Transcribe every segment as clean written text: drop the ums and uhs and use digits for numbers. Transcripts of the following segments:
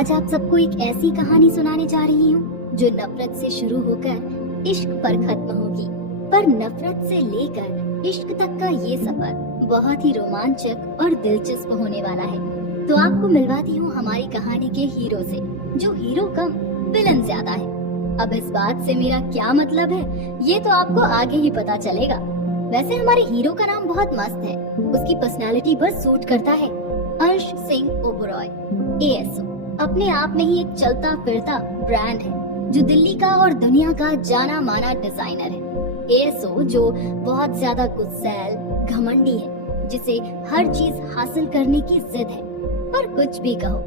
आज आप सबको एक ऐसी कहानी सुनाने जा रही हूँ जो नफरत से शुरू होकर इश्क पर खत्म होगी। पर नफरत से लेकर इश्क तक का ये सफर बहुत ही रोमांचक और दिलचस्प होने वाला है। तो आपको मिलवाती हूँ हमारी कहानी के हीरो से, जो हीरो कम विलन ज्यादा है। अब इस बात से मेरा क्या मतलब है ये तो आपको आगे ही पता चलेगा। वैसे हमारे हीरो का नाम बहुत मस्त है, उसकी पर्सनालिटी बस सूट करता है। अंश सिंह ओबरॉय ASO अपने आप में ही एक चलता फिरता ब्रांड है जो दिल्ली का और दुनिया का जाना माना डिजाइनर है। ASO जो बहुत ज्यादा गुस्सैल घमंडी है, जिसे हर चीज हासिल करने की जिद है। पर कुछ भी कहो,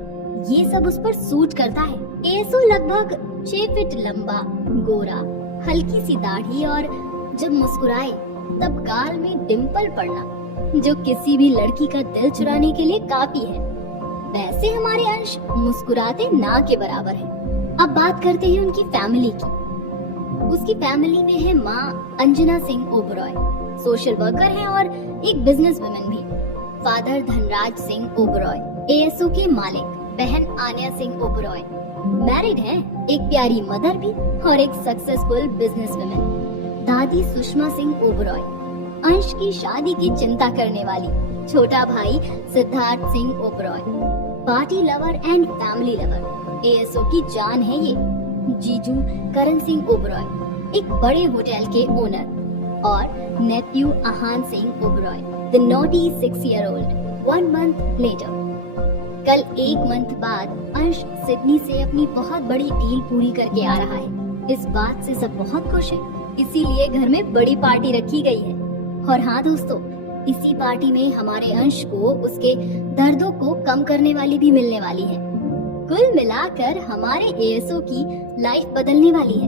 ये सब उस पर सूट करता है। ASO लगभग 6 फीट लंबा, गोरा, हल्की सी दाढ़ी और जब मुस्कुराए तब गाल में डिम्पल पड़ना जो किसी भी लड़की का दिल चुराने के लिए काफी है। वैसे हमारे अंश मुस्कुराते ना के बराबर है। अब बात करते हैं उनकी फैमिली की। उसकी फैमिली में है माँ अंजना सिंह ओबरॉय, सोशल वर्कर है और एक बिजनेस वुमेन भी। फादर धनराज सिंह ओबरॉय ASO के मालिक, बहन आन्या सिंह ओबरॉय मैरिड है, एक प्यारी मदर भी और एक सक्सेसफुल बिजनेस वुमेन। दादी सुषमा सिंह ओबरॉय अंश की शादी की चिंता करने वाली। छोटा भाई Siddharth Singh Oberoi party lover and family lover, ASO की जान है ये। जीजू करण सिंह ओबरॉय एक बड़े होटल के ओनर और nephew Aahan Singh Oberoi the naughty 6-year-old 1 month later। कल 1 मंथ बाद अंश सिडनी से अपनी बहुत बड़ी डील पूरी करके आ रहा है। इस बात से सब बहुत खुश है, इसीलिए घर में बड़ी पार्टी रखी गई है। और हाँ दोस्तों, इसी पार्टी में हमारे अंश को उसके दर्दों को कम करने वाली भी मिलने वाली है। कुल मिलाकर हमारे ASO की लाइफ बदलने वाली है।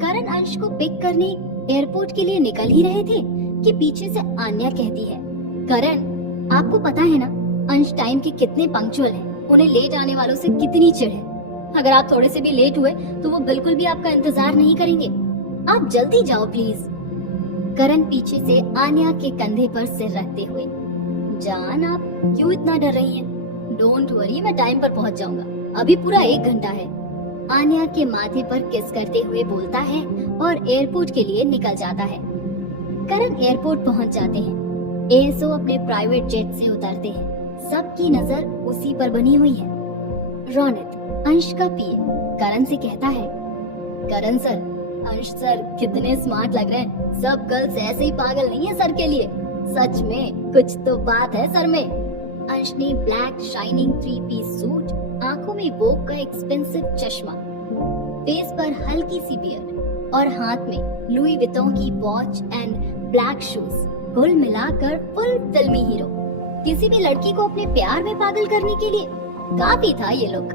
करण अंश को पिक करने एयरपोर्ट के लिए निकल ही रहे थे कि पीछे से आन्या कहती है, करण आपको पता है ना अंश टाइम के कितने पंक्चुअल हैं, उन्हें लेट आने वालों से कितनी चिढ़ है। अगर आप थोड़े से भी लेट हुए तो वो बिल्कुल भी आपका इंतजार नहीं करेंगे, आप जल्दी जाओ प्लीज। करण पीछे से आन्या के कंधे पर सिर रखते हुए, जान आप क्यों इतना डर रही हैं? डोंट वरी, मैं टाइम पर पहुंच जाऊंगा, अभी पूरा 1 घंटा है। आन्या के माथे पर किस करते हुए बोलता है और एयरपोर्ट के लिए निकल जाता है। करण एयरपोर्ट पहुंच जाते हैं। ASO अपने प्राइवेट जेट से उतरते हैं। सबकी नजर उसी पर बनी हुई है। रोनित अंश का PA करण से कहता है, करण सर, अंश सर कितने स्मार्ट लग रहे हैं। सब गर्ल्स ऐसे ही पागल नहीं है सर के लिए, सच में कुछ तो बात है सर में। अंश ने ब्लैक शाइनिंग 3-piece सूट, आंखों में वोग का एक्सपेंसिव चश्मा, फेस पर हल्की सी बियर्ड और हाथ में लुई विटॉन की वॉच एंड ब्लैक शूज। कुल मिलाकर फुल फिल्मी हीरो। किसी भी लड़की को अपने प्यार में पागल करने के लिए काफी था ये लुक।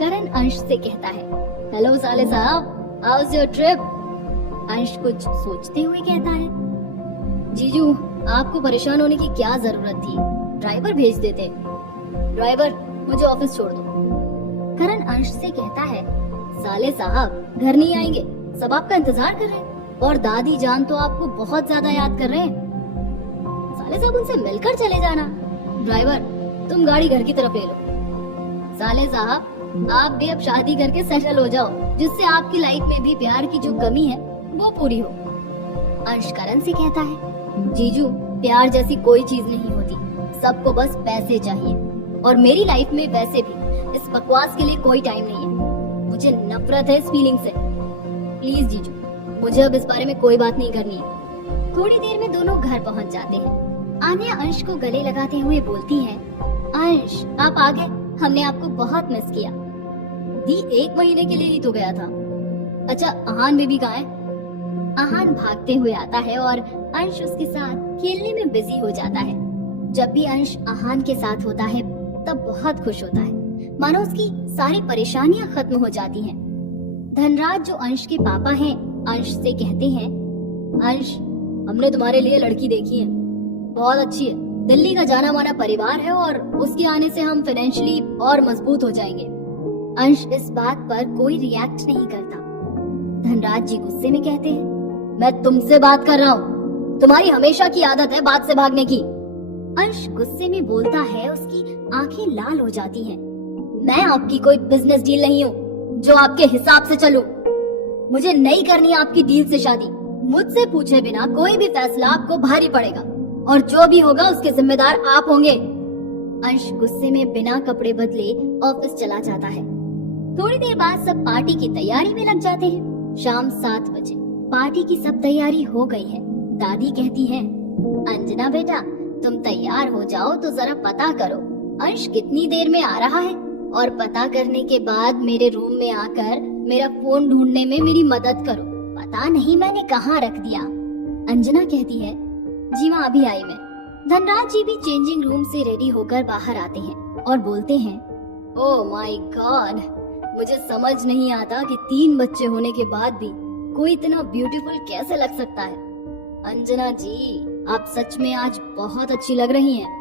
करण अंश से कहता है, हेलो साले साहब, हाउस योर ट्रिप? अंश कुछ सोचते हुए कहता है, जीजू आपको परेशान होने की क्या जरूरत थी, ड्राइवर भेज देते। ड्राइवर मुझे ऑफिस छोड़ दो। करण अंश से कहता है, साले साहब घर नहीं आएंगे, सब आपका इंतजार कर रहे हैं और दादी जान तो आपको बहुत ज्यादा याद कर रहे हैं। साले साहब उनसे मिलकर चले जाना। ड्राइवर तुम गाड़ी घर की तरफ ले लो। साले साहब आप भी अब शादी करके सेटल हो जाओ, जिससे आपकी लाइफ में भी प्यार की जो कमी है वो पूरी हो। अंश करण से कहता है, जीजू प्यार जैसी कोई चीज नहीं होती, सबको बस पैसे चाहिए और मेरी लाइफ में वैसे भी इस बकवास के लिए कोई टाइम नहीं है। मुझे नफरत है इस फीलिंग से। प्लीज जीजू, मुझे अब इस बारे में कोई बात नहीं करनी है। थोड़ी देर में दोनों घर पहुंच जाते हैं। आन्या अंश को गले लगाते हुए बोलती है, अंश आप आ गए, हमने आपको बहुत मिस किया। दी 1 महीने के लिए ही तो गया था। अच्छा आहान बेबी कहाँ है? आहान भागते हुए आता है और अंश उसके साथ खेलने में बिजी हो जाता है। जब भी अंश आहान के साथ होता है तब बहुत खुश होता है, मानो उसकी सारी परेशानियां खत्म हो जाती हैं। धनराज जो अंश के पापा हैं, अंश से कहते हैं, अंश हमने तुम्हारे लिए लड़की देखी है, बहुत अच्छी है, दिल्ली का जाना माना परिवार है और उसके आने से हम फाइनेंशियली और मजबूत हो जाएंगे। अंश इस बात पर कोई रिएक्ट नहीं करता। धनराज जी गुस्से में कहते हैं, मैं तुमसे बात कर रहा हूँ, तुम्हारी हमेशा की आदत है बात से भागने की। अंश गुस्से में बोलता है, उसकी आंखें लाल हो जाती हैं। मैं आपकी कोई बिजनेस डील नहीं हूँ जो आपके हिसाब से चलूं। मुझे नहीं करनी आपकी डील से शादी। मुझसे पूछे बिना कोई भी फैसला आपको भारी पड़ेगा और जो भी होगा उसके जिम्मेदार आप होंगे। अंश गुस्से में बिना कपड़े बदले ऑफिस चला जाता है। थोड़ी देर बाद सब पार्टी की तैयारी में लग जाते हैं। शाम 7 बजे पार्टी की सब तैयारी हो गई है। दादी कहती है, अंजना बेटा तुम तैयार हो जाओ तो जरा पता करो अंश कितनी देर में आ रहा है, और पता करने के बाद मेरे रूम में आकर मेरा फोन ढूंढने में मेरी मदद करो। पता नहीं मैंने कहाँ रख दिया। अंजना कहती है, जी माँ अभी आई मैं। धनराज जी भी चेंजिंग रूम से रेडी होकर बाहर आते हैं और बोलते हैं, ओह माय गॉड, मुझे समझ नहीं आता कि 3 बच्चे होने के बाद भी कोई इतना ब्यूटीफुल कैसे लग सकता है। अंजना जी आप सच में आज बहुत अच्छी लग रही हैं।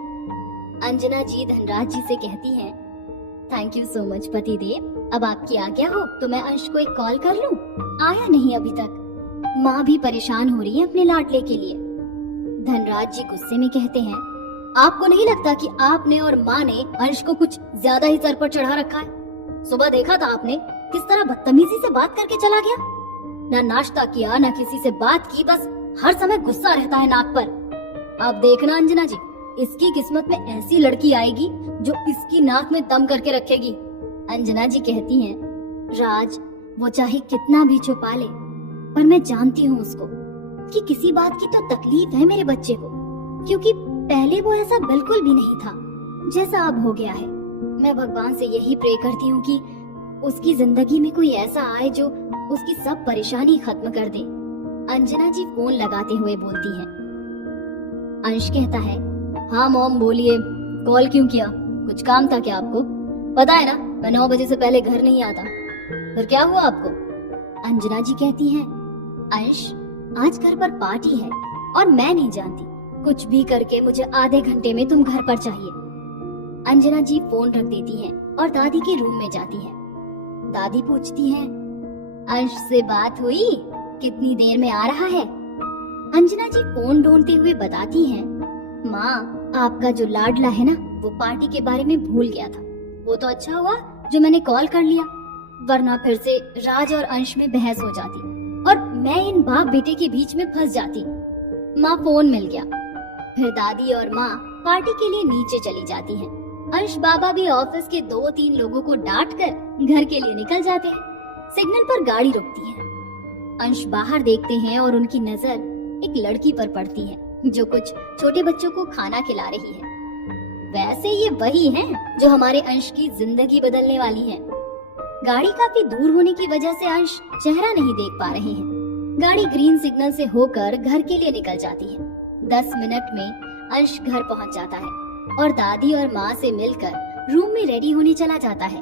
अंजना जी धनराज जी से कहती हैं, थैंक यू सो मच पतिदेव। अब आपकी आज्ञा हो तो मैं अंश को एक कॉल कर लूं? आया नहीं अभी तक। माँ भी परेशान हो रही है अपने लाडले के लिए। धनराज जी गुस्से में कहते हैं, आपको नहीं लगता कि आपने और माँ ने अंश को कुछ ज्यादा ही सर पर चढ़ा रखा है? सुबह देखा था आपने किस तरह बदतमीजी से बात करके चला गया। ना नाश्ता किया ना किसी से बात की, बस हर समय गुस्सा रहता है नाक पर। अब देखना अंजना जी, इसकी किस्मत में ऐसी लड़की आएगी जो इसकी नाक में दम करके रखेगी। अंजना जी कहती हैं, राज वो चाहे कितना भी छुपा ले पर मैं जानती हूँ उसको कि किसी बात की तो तकलीफ है मेरे बच्चे को, क्योंकि पहले वो ऐसा बिल्कुल भी नहीं था जैसा अब हो गया है। मैं भगवान से यही प्रे करती हूँ कि उसकी जिंदगी में कोई ऐसा आए जो उसकी सब परेशानी खत्म कर दे। अंजना जी फोन लगाते हुए बोलती हैं। अंश कहता है, हाँ मॉम बोलिए, कॉल क्यों किया? कुछ काम था क्या आपको? पता है ना मैं 9 बजे से पहले घर नहीं आता। फिर क्या हुआ आपको? अंजना जी कहती हैं, अंश आज घर पर पार्टी है और मैं नहीं जानती, कुछ भी करके मुझे आधे घंटे में तुम घर पर चाहिए। अंजना जी फोन रख देती हैं और दादी के रूम में जाती हैं। दादी पूछती हैं, अंश से बात हुई? कितनी देर में आ रहा है? अंजना जी फोन ढूंढते हुए बताती हैं, माँ आपका जो लाडला है ना वो पार्टी के बारे में भूल गया था। वो तो अच्छा हुआ जो मैंने कॉल कर लिया, वरना फिर से राज और अंश में बहस हो जाती और मैं इन बाप बेटे के बीच में फंस जाती। माँ फोन मिल गया। फिर दादी और माँ पार्टी के लिए नीचे चली जाती हैं। अंश बाबा भी ऑफिस के 2-3 लोगों को डांट कर घर के लिए निकल जाते हैं। सिग्नल पर गाड़ी रुकती है। अंश बाहर देखते हैं और उनकी नजर एक लड़की पर पड़ती है जो कुछ छोटे बच्चों को खाना खिला रही है। वैसे ये वही है जो हमारे अंश की जिंदगी बदलने वाली है। गाड़ी काफी दूर होने की वजह से अंश चेहरा नहीं देख पा रहे हैं। गाड़ी ग्रीन सिग्नल से होकर घर के लिए निकल जाती है। 10 मिनट में अंश घर पहुंच जाता है और दादी और माँ से मिलकर रूम में रेडी होने चला जाता है।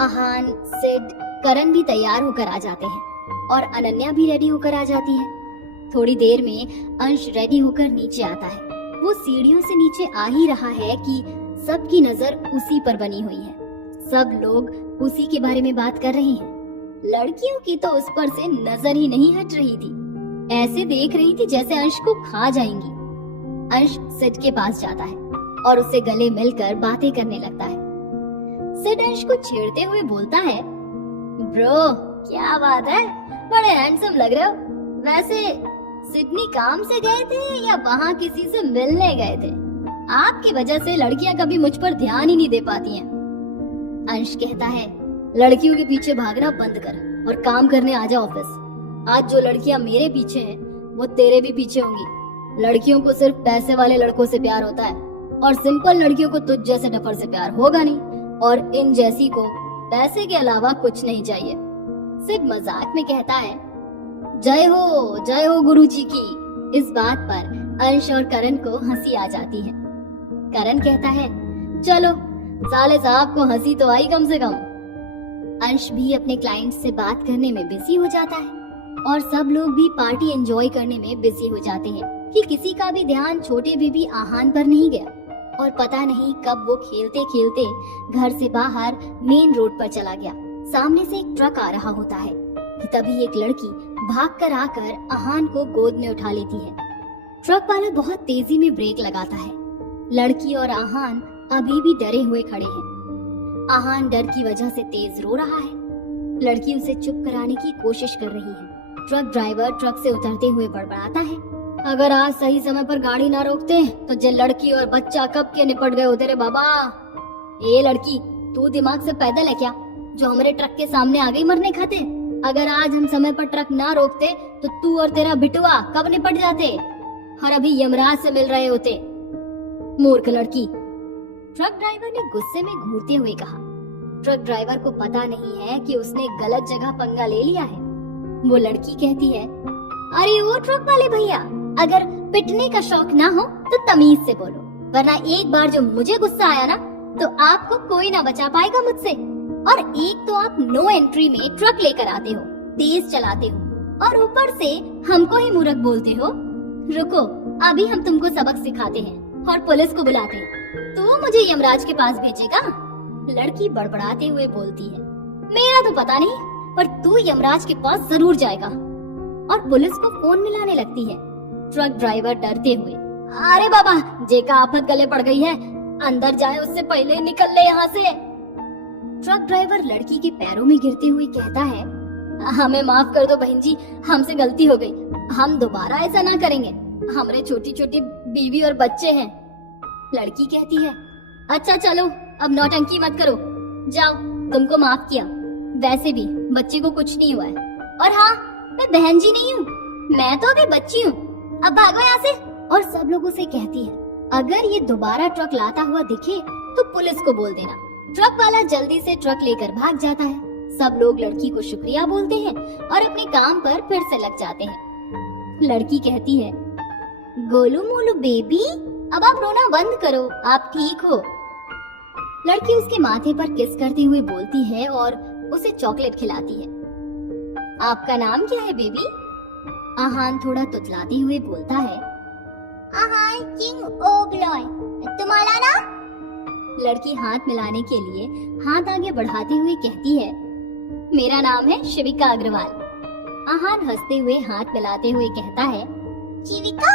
आहान, सिड, करण भी तैयार होकर आ जाते हैं और अनन्या भी रेडी होकर आ जाती है। थोड़ी देर में अंश रेडी होकर नीचे आता है। वो सीढ़ियों से नीचे आ ही रहा है कि सबकी नजर उसी पर बनी हुई है। सब लोग उसी के बारे में बात कर रहे हैं। लड़कियों की तो उस पर से नजर ही नहीं हट रही थी, ऐसे देख रही थी जैसे अंश को खा जाएंगी। अंश सिड के पास जाता है और उससे गले मिलकर बातें करने लगता है। सिड अंश को छेड़ते हुए बोलता है, ब्रो क्या बात है, बड़े हैंडसम लग रहे हो। वैसे सिडनी काम से गए थे या वहाँ किसी से मिलने गए थे? आपकी वजह से लड़कियां कभी मुझ पर ध्यान ही नहीं दे पाती हैं। अंश कहता है, लड़कियों के पीछे भागना बंद कर और काम करने आ जा ऑफिस। आज जो लड़कियां मेरे पीछे हैं वो तेरे भी पीछे होंगी। लड़कियों को सिर्फ पैसे वाले लड़कों से प्यार होता है और सिंपल लड़कियों को तुझ जैसे डफर से प्यार होगा नहीं, और इन जैसी को पैसे के अलावा कुछ नहीं चाहिए। सिड मजाक में कहता है, जय हो गुरुजी की। इस बात पर अंश और करण को हंसी आ जाती है। करण कहता है, चलो साले साहब को हंसी तो आई कम से कम। अंश भी अपने क्लाइंट से बात करने में बिजी हो जाता है और सब लोग भी पार्टी एंजॉय करने में बिजी हो जाते हैं कि किसी का भी ध्यान छोटे बेबी आहान पर नहीं गया और पता नहीं कब वो खेलते खेलते घर से बाहर मेन रोड पर चला गया। सामने से एक ट्रक आ रहा होता है कि तभी एक लड़की भागकर आकर आहान को गोद में उठा लेती है। ट्रक वाला बहुत तेजी में ब्रेक लगाता है। लड़की और आहान अभी भी डरे हुए खड़े हैं। आहान डर की वजह से तेज रो रहा है। लड़की उसे चुप कराने की कोशिश कर रही है। ट्रक ड्राइवर ट्रक से उतरते हुए बड़बड़ाता है, अगर आज सही समय पर गाड़ी ना रोकते तो जे लड़की और बच्चा कब के निपट गए होते रे बाबा। ए लड़की, तू दिमाग से पैदल है क्या, जो हमारे ट्रक के सामने आ गई मरने खाते? अगर आज हम समय पर ट्रक ना रोकते तो तू और तेरा बिटुआ कब निपट जाते और अभी यमराज से मिल रहे होते। मूर्ख लड़की, ट्रक ड्राइवर ने गुस्से में घूरते हुए कहा। ट्रक ड्राइवर को पता नहीं है कि उसने गलत जगह पंगा ले लिया है। वो लड़की कहती है, अरे वो ट्रक वाले भैया, अगर पिटने का शौक ना हो तो तमीज से बोलो, वरना एक बार जो मुझे गुस्सा आया ना तो आपको कोई ना बचा पाएगा मुझसे। और एक तो आप नो एंट्री में ट्रक लेकर आते हो, तेज चलाते हो और ऊपर से हमको ही मूर्ख बोलते हो। रुको, अभी हम तुमको सबक सिखाते हैं और पुलिस को बुलाते हैं। तू मुझे यमराज के पास भेजेगा? लड़की बड़बड़ाते हुए बोलती है, मेरा तो पता नहीं, पर तू यमराज के पास जरूर जाएगा। और पुलिस को फोन मिलाने लगती है। ट्रक ड्राइवर डरते हुए, अरे बाबा, जेका आफत गले पड़ गई है, अंदर जाए उससे पहले निकल ले यहाँ से। ट्रक ड्राइवर लड़की के पैरों में गिरते हुए कहता है, हमें माफ कर दो बहन जी, हमसे गलती हो गई, हम दोबारा ऐसा ना करेंगे, हमारे छोटी छोटी बीवी और बच्चे हैं। लड़की कहती है, अच्छा चलो, अब नौटंकी मत करो, जाओ, तुमको माफ किया, वैसे भी बच्चे को कुछ नहीं हुआ है। और हाँ, मैं बहन जी नहीं हूँ, मैं तो अभी बच्ची हूँ, अब भागो यहाँ से। और सब लोगों से कहती है, अगर ये दोबारा ट्रक लाता हुआ दिखे तो पुलिस को बोल देना। ट्रक वाला जल्दी से ट्रक लेकर भाग जाता है। सब लोग लड़की को शुक्रिया बोलते हैं और अपने काम पर फिर से लग जाते हैं। लड़की कहती है, गोलू मोलू बेबी, अब आप रोना बंद करो, आप ठीक हो। लड़की उसके माथे पर किस करते हुए बोलती है और उसे चॉकलेट खिलाती है। आपका नाम क्या है बेबी? आहान थोड़ा तुतलाते हुए बोलता है, आहान किंग ओबलॉय, तुम्हारा नाम? लड़की हाथ मिलाने के लिए हाथ आगे बढ़ाते हुए कहती है, मेरा नाम है शिविका अग्रवाल। आहान हंसते हुए हाथ मिलाते हुए कहता है, शिविका,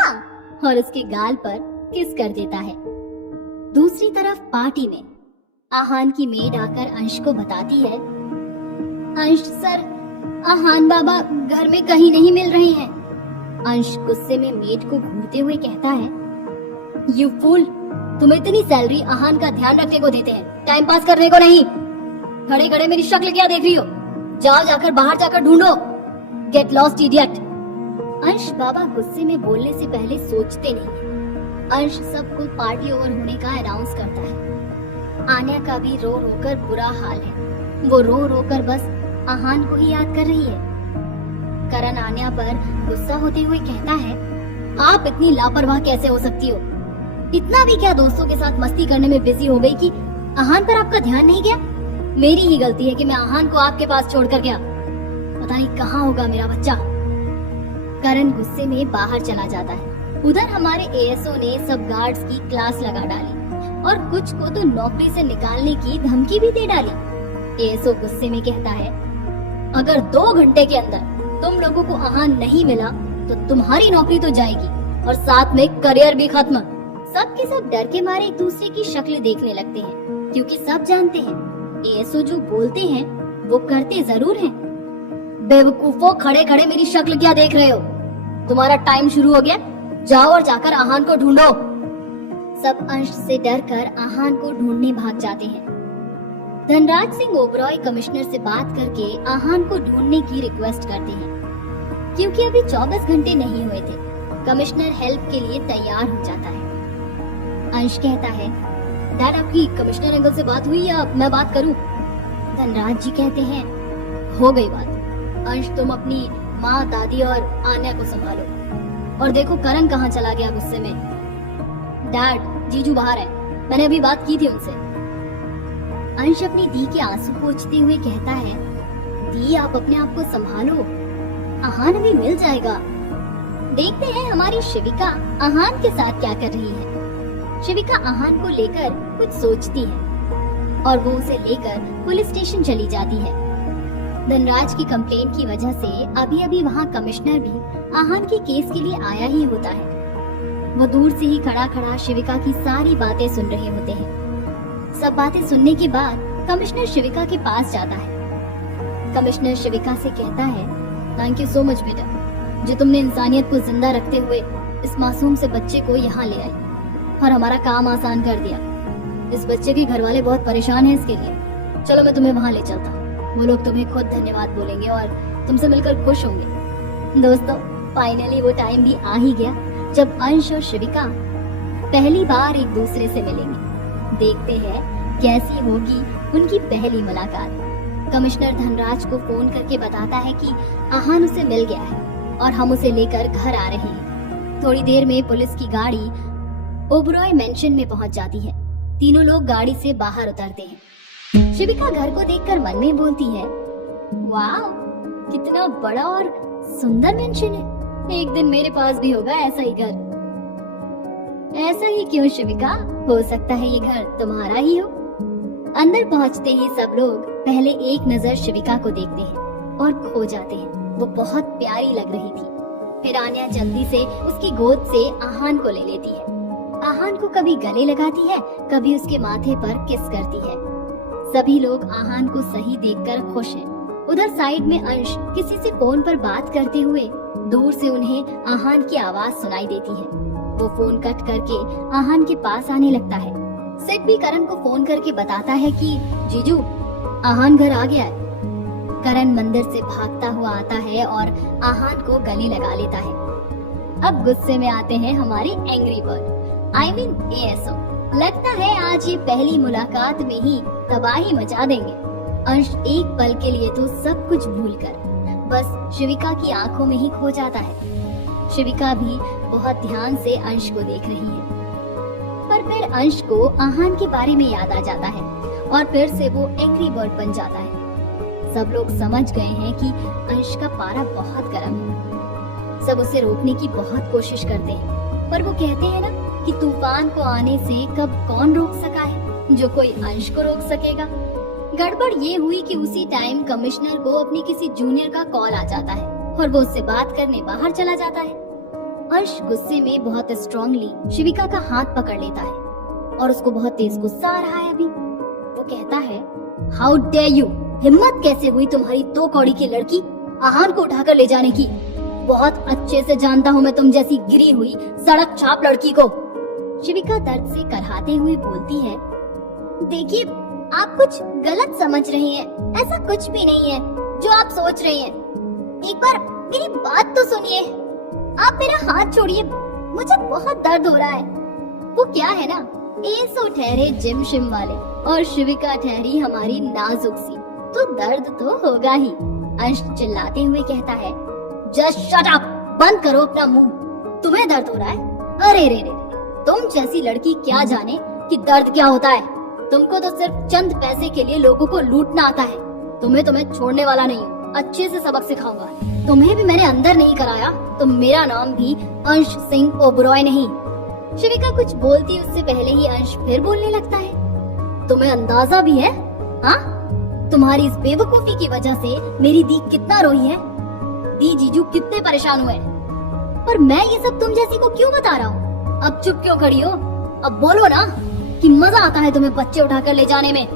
और उसके गाल पर किस कर देता है। दूसरी तरफ पार्टी में आहान की मेड आकर अंश को बताती है, अंश सर, आहान बाबा घर में कहीं नहीं मिल रहे हैं। अंश गुस्से में मेड को घूरते हुए कहता है, यू फूल, तुम इतनी सैलरी आहान का ध्यान रखने को देते हैं, टाइम पास करने को नहीं। खड़े खड़े मेरी शक्ल क्या देख रही हो? जाओ, जाकर बाहर जाकर ढूंढो। Get lost idiot. अंश बाबा गुस्से में बोलने से पहले सोचते नहीं। अंश सबको पार्टी ओवर होने का अनाउंस करता है। आन्या का भी रो रो कर बुरा हाल है, वो रो रो कर बस आहान को ही याद कर रही है। करण आन्या पर गुस्सा होते हुए कहता है, आप इतनी लापरवाह कैसे हो सकती हो? इतना भी क्या दोस्तों के साथ मस्ती करने में बिजी हो गई कि आहान पर आपका ध्यान नहीं गया? मेरी ही गलती है कि मैं आहान को आपके पास छोड़कर गया। पता नहीं कहाँ होगा मेरा बच्चा। करण गुस्से में बाहर चला जाता है। उधर हमारे एएसओ ने सब गार्ड्स की क्लास लगा डाली और कुछ को तो नौकरी से निकालने की धमकी भी दे डाली। एएसओ गुस्से में कहता है, अगर 2 घंटे के अंदर तुम लोगों को आहान नहीं मिला तो तुम्हारी नौकरी तो जाएगी और साथ में करियर भी खत्म। सब के सब डर के मारे एक दूसरे की शक्ल देखने लगते हैं, क्योंकि सब जानते हैं एएसओ जो बोलते हैं वो करते जरूर हैं। बेवकूफों, खड़े खड़े मेरी शक्ल क्या देख रहे हो? तुम्हारा टाइम शुरू हो गया, जाओ और जाकर आहान को ढूंढो। सब अंश से डरकर आहान को ढूंढने भाग जाते हैं। धनराज सिंह ओबरॉय कमिश्नर से बात करके आहान को ढूंढने की रिक्वेस्ट करते हैं, क्योंकि अभी 24 घंटे नहीं हुए थे। कमिश्नर हेल्प के लिए तैयार हो जाता है। अंश कहता है, डैड आपकी कमिश्नर अंकल से बात हुई या मैं बात करूं? धनराज जी कहते हैं, हो गई बात। अंश, तुम अपनी माँ, दादी और आन्या को संभालो। और देखो करण कहाँ चला गया गुस्से में। डैड, जीजू बाहर है, मैंने अभी बात की थी उनसे। अंश अपनी दी के आंसू पोंछते हुए कहता है, दी आप अपने आप को संभालो, आहान अभी मिल जाएगा। देखते हैं हमारी शिविका आहान के साथ क्या कर रही है। शिविका आहान को लेकर कुछ सोचती है और वो उसे लेकर पुलिस स्टेशन चली जाती है। धनराज की कंप्लेंट की वजह से अभी अभी वहाँ कमिश्नर भी आहान के केस के लिए आया ही होता है। वो दूर से ही खड़ा खड़ा शिविका की सारी बातें सुन रहे होते हैं। सब बातें सुनने के बाद कमिश्नर शिविका के पास जाता है। कमिश्नर शिविका से कहता है, थैंक यू सो मच बेटा, जो तुमने इंसानियत को जिंदा रखते हुए इस मासूम से बच्चे को यहाँ ले आए और हमारा काम आसान कर दिया। इस बच्चे के घर वाले बहुत परेशान हैं इसके लिए। चलो मैं तुम्हें वहाँ ले चलता हूँ, वो लोग तुम्हें खुद धन्यवाद बोलेंगे और तुमसे मिलकर खुश होंगे। दोस्तों, फाइनली वो टाइम भी आ ही गया जब अंश और शिविका पहली बार एक दूसरे से मिलेंगे। देखते हैं कैसी होगी उनकी पहली मुलाकात। कमिश्नर धनराज को फोन करके बताता है कि आहान उसे मिल गया है और हम उसे लेकर घर आ रहे हैं। थोड़ी देर में पुलिस की गाड़ी ओबरॉय मेंशन में पहुंच जाती है। तीनों लोग गाड़ी से बाहर उतरते हैं। शिविका घर को देखकर मन में बोलती है, वाह, कितना बड़ा और सुंदर मेंशन है। एक दिन मेरे पास भी होगा ऐसा ही घर। ऐसा ही क्यों शिविका, हो सकता है ये घर तुम्हारा ही हो। अंदर पहुंचते ही सब लोग पहले एक नजर शिविका को देखते हैं और खो जाते हैं। वो बहुत प्यारी लग रही थी। फिर आन्या जल्दी से उसकी गोद से आहान को ले लेती है। आहान को कभी गले लगाती है, कभी उसके माथे पर किस करती है। सभी लोग आहान को सही देखकर खुश हैं। उधर साइड में अंश किसी से फोन पर बात करते हुए दूर से उन्हें आहान की आवाज सुनाई देती है। वो फोन कट करके आहान के पास आने लगता है। सिड भी करण को फोन करके बताता है कि जीजू, आहान घर आ गया है। करण मंदिर से भागता हुआ आता है और आहान को गले लगा लेता है। अब गुस्से में आते हैं हमारे angry bird, I mean ASO। लगता है आज ये पहली मुलाकात में ही तबाही मचा देंगे। अंश एक पल के लिए तो सब कुछ भूलकर बस शिविका की आंखों में ही खो जाता है। शिविका भी बहुत ध्यान से अंश को देख रही है, पर फिर अंश को आहान के बारे में याद आ जाता है और फिर से वो एंग्री बर्ड बन जाता है। सब लोग समझ गए हैं कि अंश का पारा बहुत गर्म है। सब उसे रोकने की बहुत कोशिश करते हैं, पर वो कहते हैं ना कि तूफान को आने से कब कौन रोक सका है, जो कोई अंश को रोक सकेगा। गड़बड़ ये हुई कि उसी टाइम कमिश्नर को अपनी किसी जूनियर का कॉल आ जाता है और वो उससे बात करने बाहर चला जाता है। अंश गुस्से में बहुत स्ट्रांगली शिविका का हाथ पकड़ लेता है और उसको बहुत तेज गुस्सा आ रहा है अभी। वो कहता है, हाउ डेयर यू, हिम्मत कैसे हुई तुम्हारी 2 कौड़ी की लड़की आहान को उठाकर ले जाने की। बहुत अच्छे से जानता हूँ मैं तुम जैसी गिरी हुई सड़क छाप लड़की को। शिविका दर्द से करहाते हुए बोलती है, देखिए आप कुछ गलत समझ रही हैं। ऐसा कुछ भी नहीं है जो आप सोच रही हैं। एक बार मेरी बात तो सुनिए। आप मेरा हाथ छोड़िए, मुझे बहुत दर्द हो रहा है। वो क्या है ना, ASO ठहरे जिम शिम वाले और शिविका ठहरी हमारी नाजुक सी, तो दर्द तो होगा ही। अंश चिल्लाते हुए कहता है, जस्ट शट अप, बंद करो अपना मुंह। तुम्हें दर्द हो रहा है? अरे रे रे, तुम जैसी लड़की क्या जाने कि दर्द क्या होता है। तुमको तो सिर्फ चंद पैसे के लिए लोगों को लूटना आता है। तुम्हें छोड़ने वाला नहीं हूँ, अच्छे से सबक सिखाऊंगा। तुम्हें भी मैंने अंदर नहीं कराया तो मेरा नाम भी अंश सिंह ओबरॉय नहीं। शिविका कुछ बोलती उससे पहले ही अंश फिर बोलने लगता है, तुम्हें अंदाजा भी है? हाँ, तुम्हारी इस बेवकूफी की वजह से मेरी दी कितना रोई है। दी जीजू कितने परेशान हुए, पर मैं ये सब तुम जैसी को क्यों बता रहा हूँ। अब चुप क्यों खड़ी हो? अब बोलो ना कि मजा आता है तुम्हें बच्चे उठाकर ले जाने में।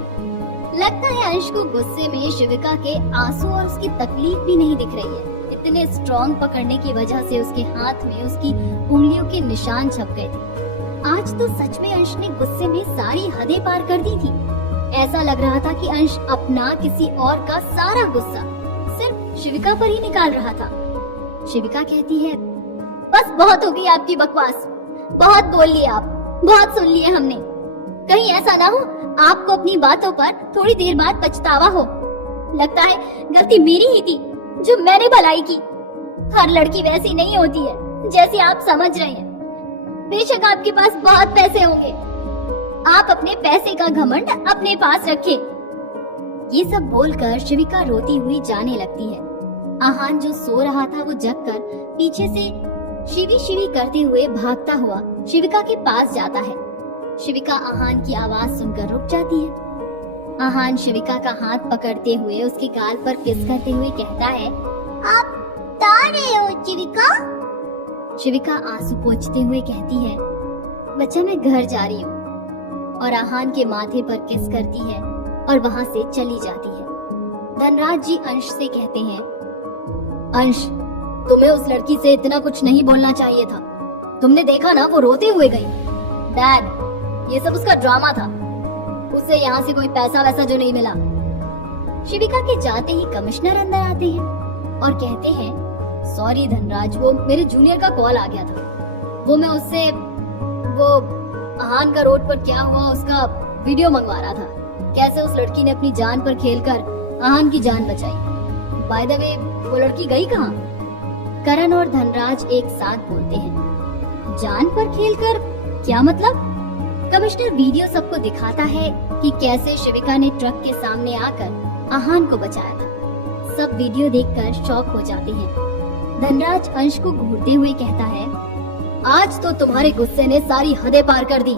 लगता है अंश को गुस्से में शिविका के आंसू और उसकी तकलीफ भी नहीं दिख रही है। इतने स्ट्रॉन्ग पकड़ने की वजह से उसके हाथ में उसकी उंगलियों के निशान छप गए थे। आज तो सच में अंश ने गुस्से में सारी हदें पार कर दी थी। ऐसा लग रहा था कि अंश अपना किसी और का सारा गुस्सा सिर्फ शिविका पर ही निकाल रहा था। शिविका कहती है, बस बहुत हो गई आपकी बकवास, बहुत बोल लिए आप, बहुत सुन लिए हमने। कहीं ऐसा ना हो आपको अपनी बातों पर थोड़ी देर बाद पछतावा हो। लगता है गलती मेरी ही थी जो मैंने भलाई की। हर लड़की वैसी नहीं होती है जैसे आप समझ रहे हैं। बेशक आपके पास बहुत पैसे होंगे, आप अपने पैसे का घमंड अपने पास रखें। ये सब बोलकर शिविका रोती हुई जाने लगती है। आहान जो सो रहा था वो जगकर पीछे से शिवी शिवी करते हुए भागता हुआ शिविका के पास जाता है। शिविका आहान की आवाज सुनकर रुक जाती है। आहान शिविका का हाथ पकड़ते हुए उसके गाल पर किस करते हुए कहता है, आप गा रहे हो शिविका? शिविका आंसू पोंछते हुए कहती है, बच्चा मैं घर जा रही हूँ। और आहान के माथे पर किस करती है और वहाँ से चली जाती है। धनराज जी अंश से कहते हैं, अंश, तुम्हें उस लड़की से इतना कुछ नहीं बोलना चाहिए था। तुमने देखा ना, वो रोते हुए गई। डैड, ये सब उसका ड्रामा था। उससे यहाँ से कोई पैसा वैसा जो नहीं मिला। शिविका के जाते ही कमिश्नर अंदर आते हैं और कहते हैं, सॉरी धनराज, वो मेरे जूनियर का कॉल आ गया था। वो मैं उससे वो आहान का रोड पर क्या हुआ उसका वीडियो मंगवा रहा था। कैसे उस लड़की ने अपनी जान पर खेलकर आहान की जान बचाई। बाय द वे, वो लड़की गई कहाँ? करण और धनराज एक साथ बोलते हैं, जान पर खेलकर? क्या मतलब? कमिश्नर वीडियो सबको दिखाता है कि कैसे शिविका ने ट्रक के सामने आकर आहान को बचाया था। सब वीडियो देखकर शॉक हो जाते हैं। धनराज अंश को घूरते हुए कहता है, आज तो तुम्हारे गुस्से ने सारी हदें पार कर दी।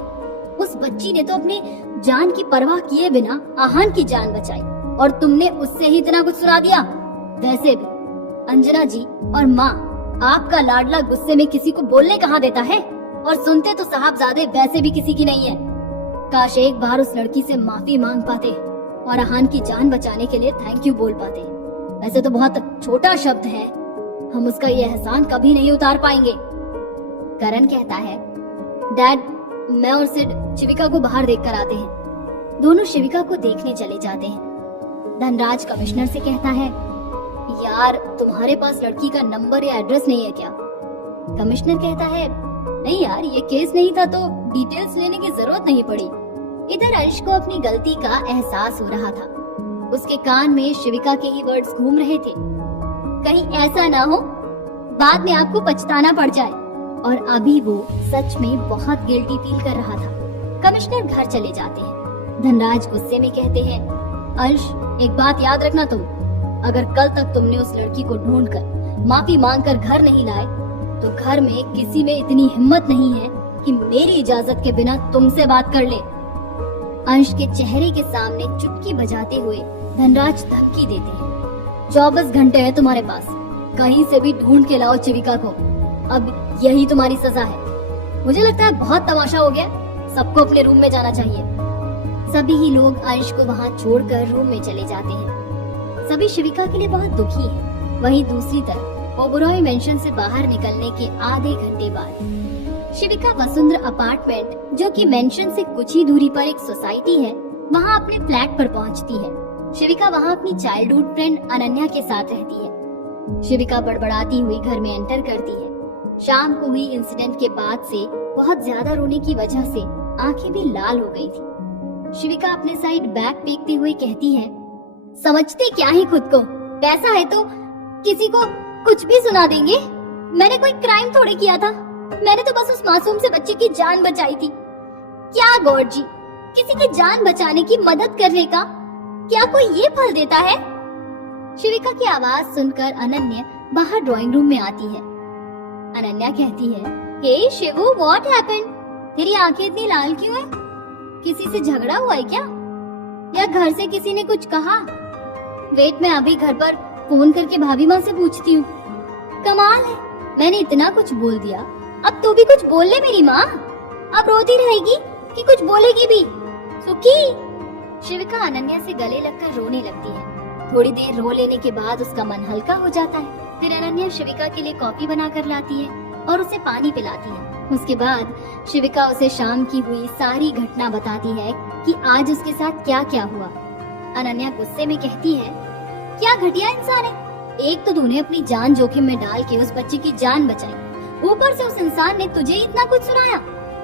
उस बच्ची ने तो अपनी जान की परवाह किए बिना आहान की जान बचाई और तुमने उससे ही इतना कुछ सुना दिया। वैसे भी अंजना जी और माँ, आपका लाडला गुस्से में किसी को बोलने कहाँ देता है, और सुनते तो साहबजादे वैसे भी किसी की नहीं है। काश एक बार उस लड़की से माफी मांग पाते और आहान की जान बचाने के लिए थैंक यू बोल पाते। वैसे तो बहुत छोटा शब्द है, हम उसका ये एहसान कभी नहीं उतार पाएंगे। करण कहता है, डैड, मैं और सिड शिविका को बाहर देख कर आते हैं। दोनों शिविका को देखने चले जाते हैं। धनराज कमिश्नर से कहता है, यार, तुम्हारे पास लड़की का नंबर या एड्रेस नहीं है क्या? कमिश्नर कहता है, नहीं यार, ये केस नहीं था तो डिटेल्स लेने की जरूरत नहीं पड़ी। इधर अंश को अपनी गलती का एहसास हो रहा था। उसके कान में शिविका के ही वर्ड्स घूम रहे थे, कहीं ऐसा ना हो बाद में आपको पछताना पड़ जाए। और अभी वो सच में बहुत गिल्टी फील कर रहा था। कमिश्नर घर चले जाते हैं। धनराज गुस्से में कहते हैं, अंश, एक बात याद रखना तुम, अगर कल तक तुमने उस लड़की को ढूंढकर माफी मांगकर घर नहीं लाए तो घर में किसी में इतनी हिम्मत नहीं है कि मेरी इजाजत के बिना तुमसे बात कर ले। अंश के चेहरे के सामने चुटकी बजाते हुए धनराज धमकी देते हैं, 24 घंटे है तुम्हारे पास, कहीं से भी ढूंढ के लाओ शिविका को। अब यही तुम्हारी सजा है। मुझे लगता है बहुत तमाशा हो गया, सबको अपने रूम में जाना चाहिए। सभी ही लोग अंश को वहाँ छोड़कर रूम में चले जाते हैं। सभी शिविका के लिए बहुत दुखी हैं। वहीं दूसरी तरफ ओबरॉय मेंशन से बाहर निकलने के आधे घंटे बाद शिविका वसुंधरा अपार्टमेंट, जो कि मेंशन से कुछ ही दूरी पर एक सोसाइटी है, वहाँ अपने फ्लैट पर पहुँचती है। शिविका वहाँ अपनी चाइल्डहुड फ्रेंड अनन्या के साथ रहती है। शिविका बड़बड़ाती हुई घर में एंटर करती है। शाम को हुई इंसिडेंट के बाद से बहुत ज्यादा रोने की वजह से आंखें भी लाल हो गई थी। शिविका अपने साइड बैग फेंकते हुए कहती है, समझते क्या है खुद को, पैसा है तो किसी को कुछ भी सुना देंगे। मैंने कोई क्राइम थोड़े किया था, मैंने तो बस उस मासूम से बच्चे की जान बचाई थी। क्या गॉड जी, किसी की जान बचाने की मदद करने का क्या कोई ये फल देता है? शिविका की आवाज सुनकर अनन्या बाहर ड्राइंग रूम में आती है। अनन्या कहती है, हे शिवू, व्हाट हैपेंड? तेरी आंखें इतनी लाल क्यों है? किसी से झगड़ा हुआ है क्या, या घर से किसी ने कुछ कहा? वेट, मैं अभी घर पर फोन करके भाभी माँ से पूछती हूँ। कमाल है, मैंने इतना कुछ बोल दिया, अब तू भी कुछ बोल ले मेरी माँ। अब रोती रहेगी कि कुछ बोलेगी भी? सुखी। शिविका अनन्या से गले लगकर रोने लगती है। थोड़ी देर रो लेने के बाद उसका मन हल्का हो जाता है। फिर अनन्या शिविका के लिए कॉफी बना कर लाती है और उसे पानी पिलाती है। उसके बाद शिविका उसे शाम की हुई सारी घटना बताती है कि आज उसके साथ क्या क्या हुआ। अनन्या गुस्से में कहती है, क्या घटिया इंसान है, एक तो तूने अपनी जान जोखिम में डाल के उस बच्चे की जान बचाई, ऊपर से उस इंसान ने तुझे इतना कुछ सुनाया।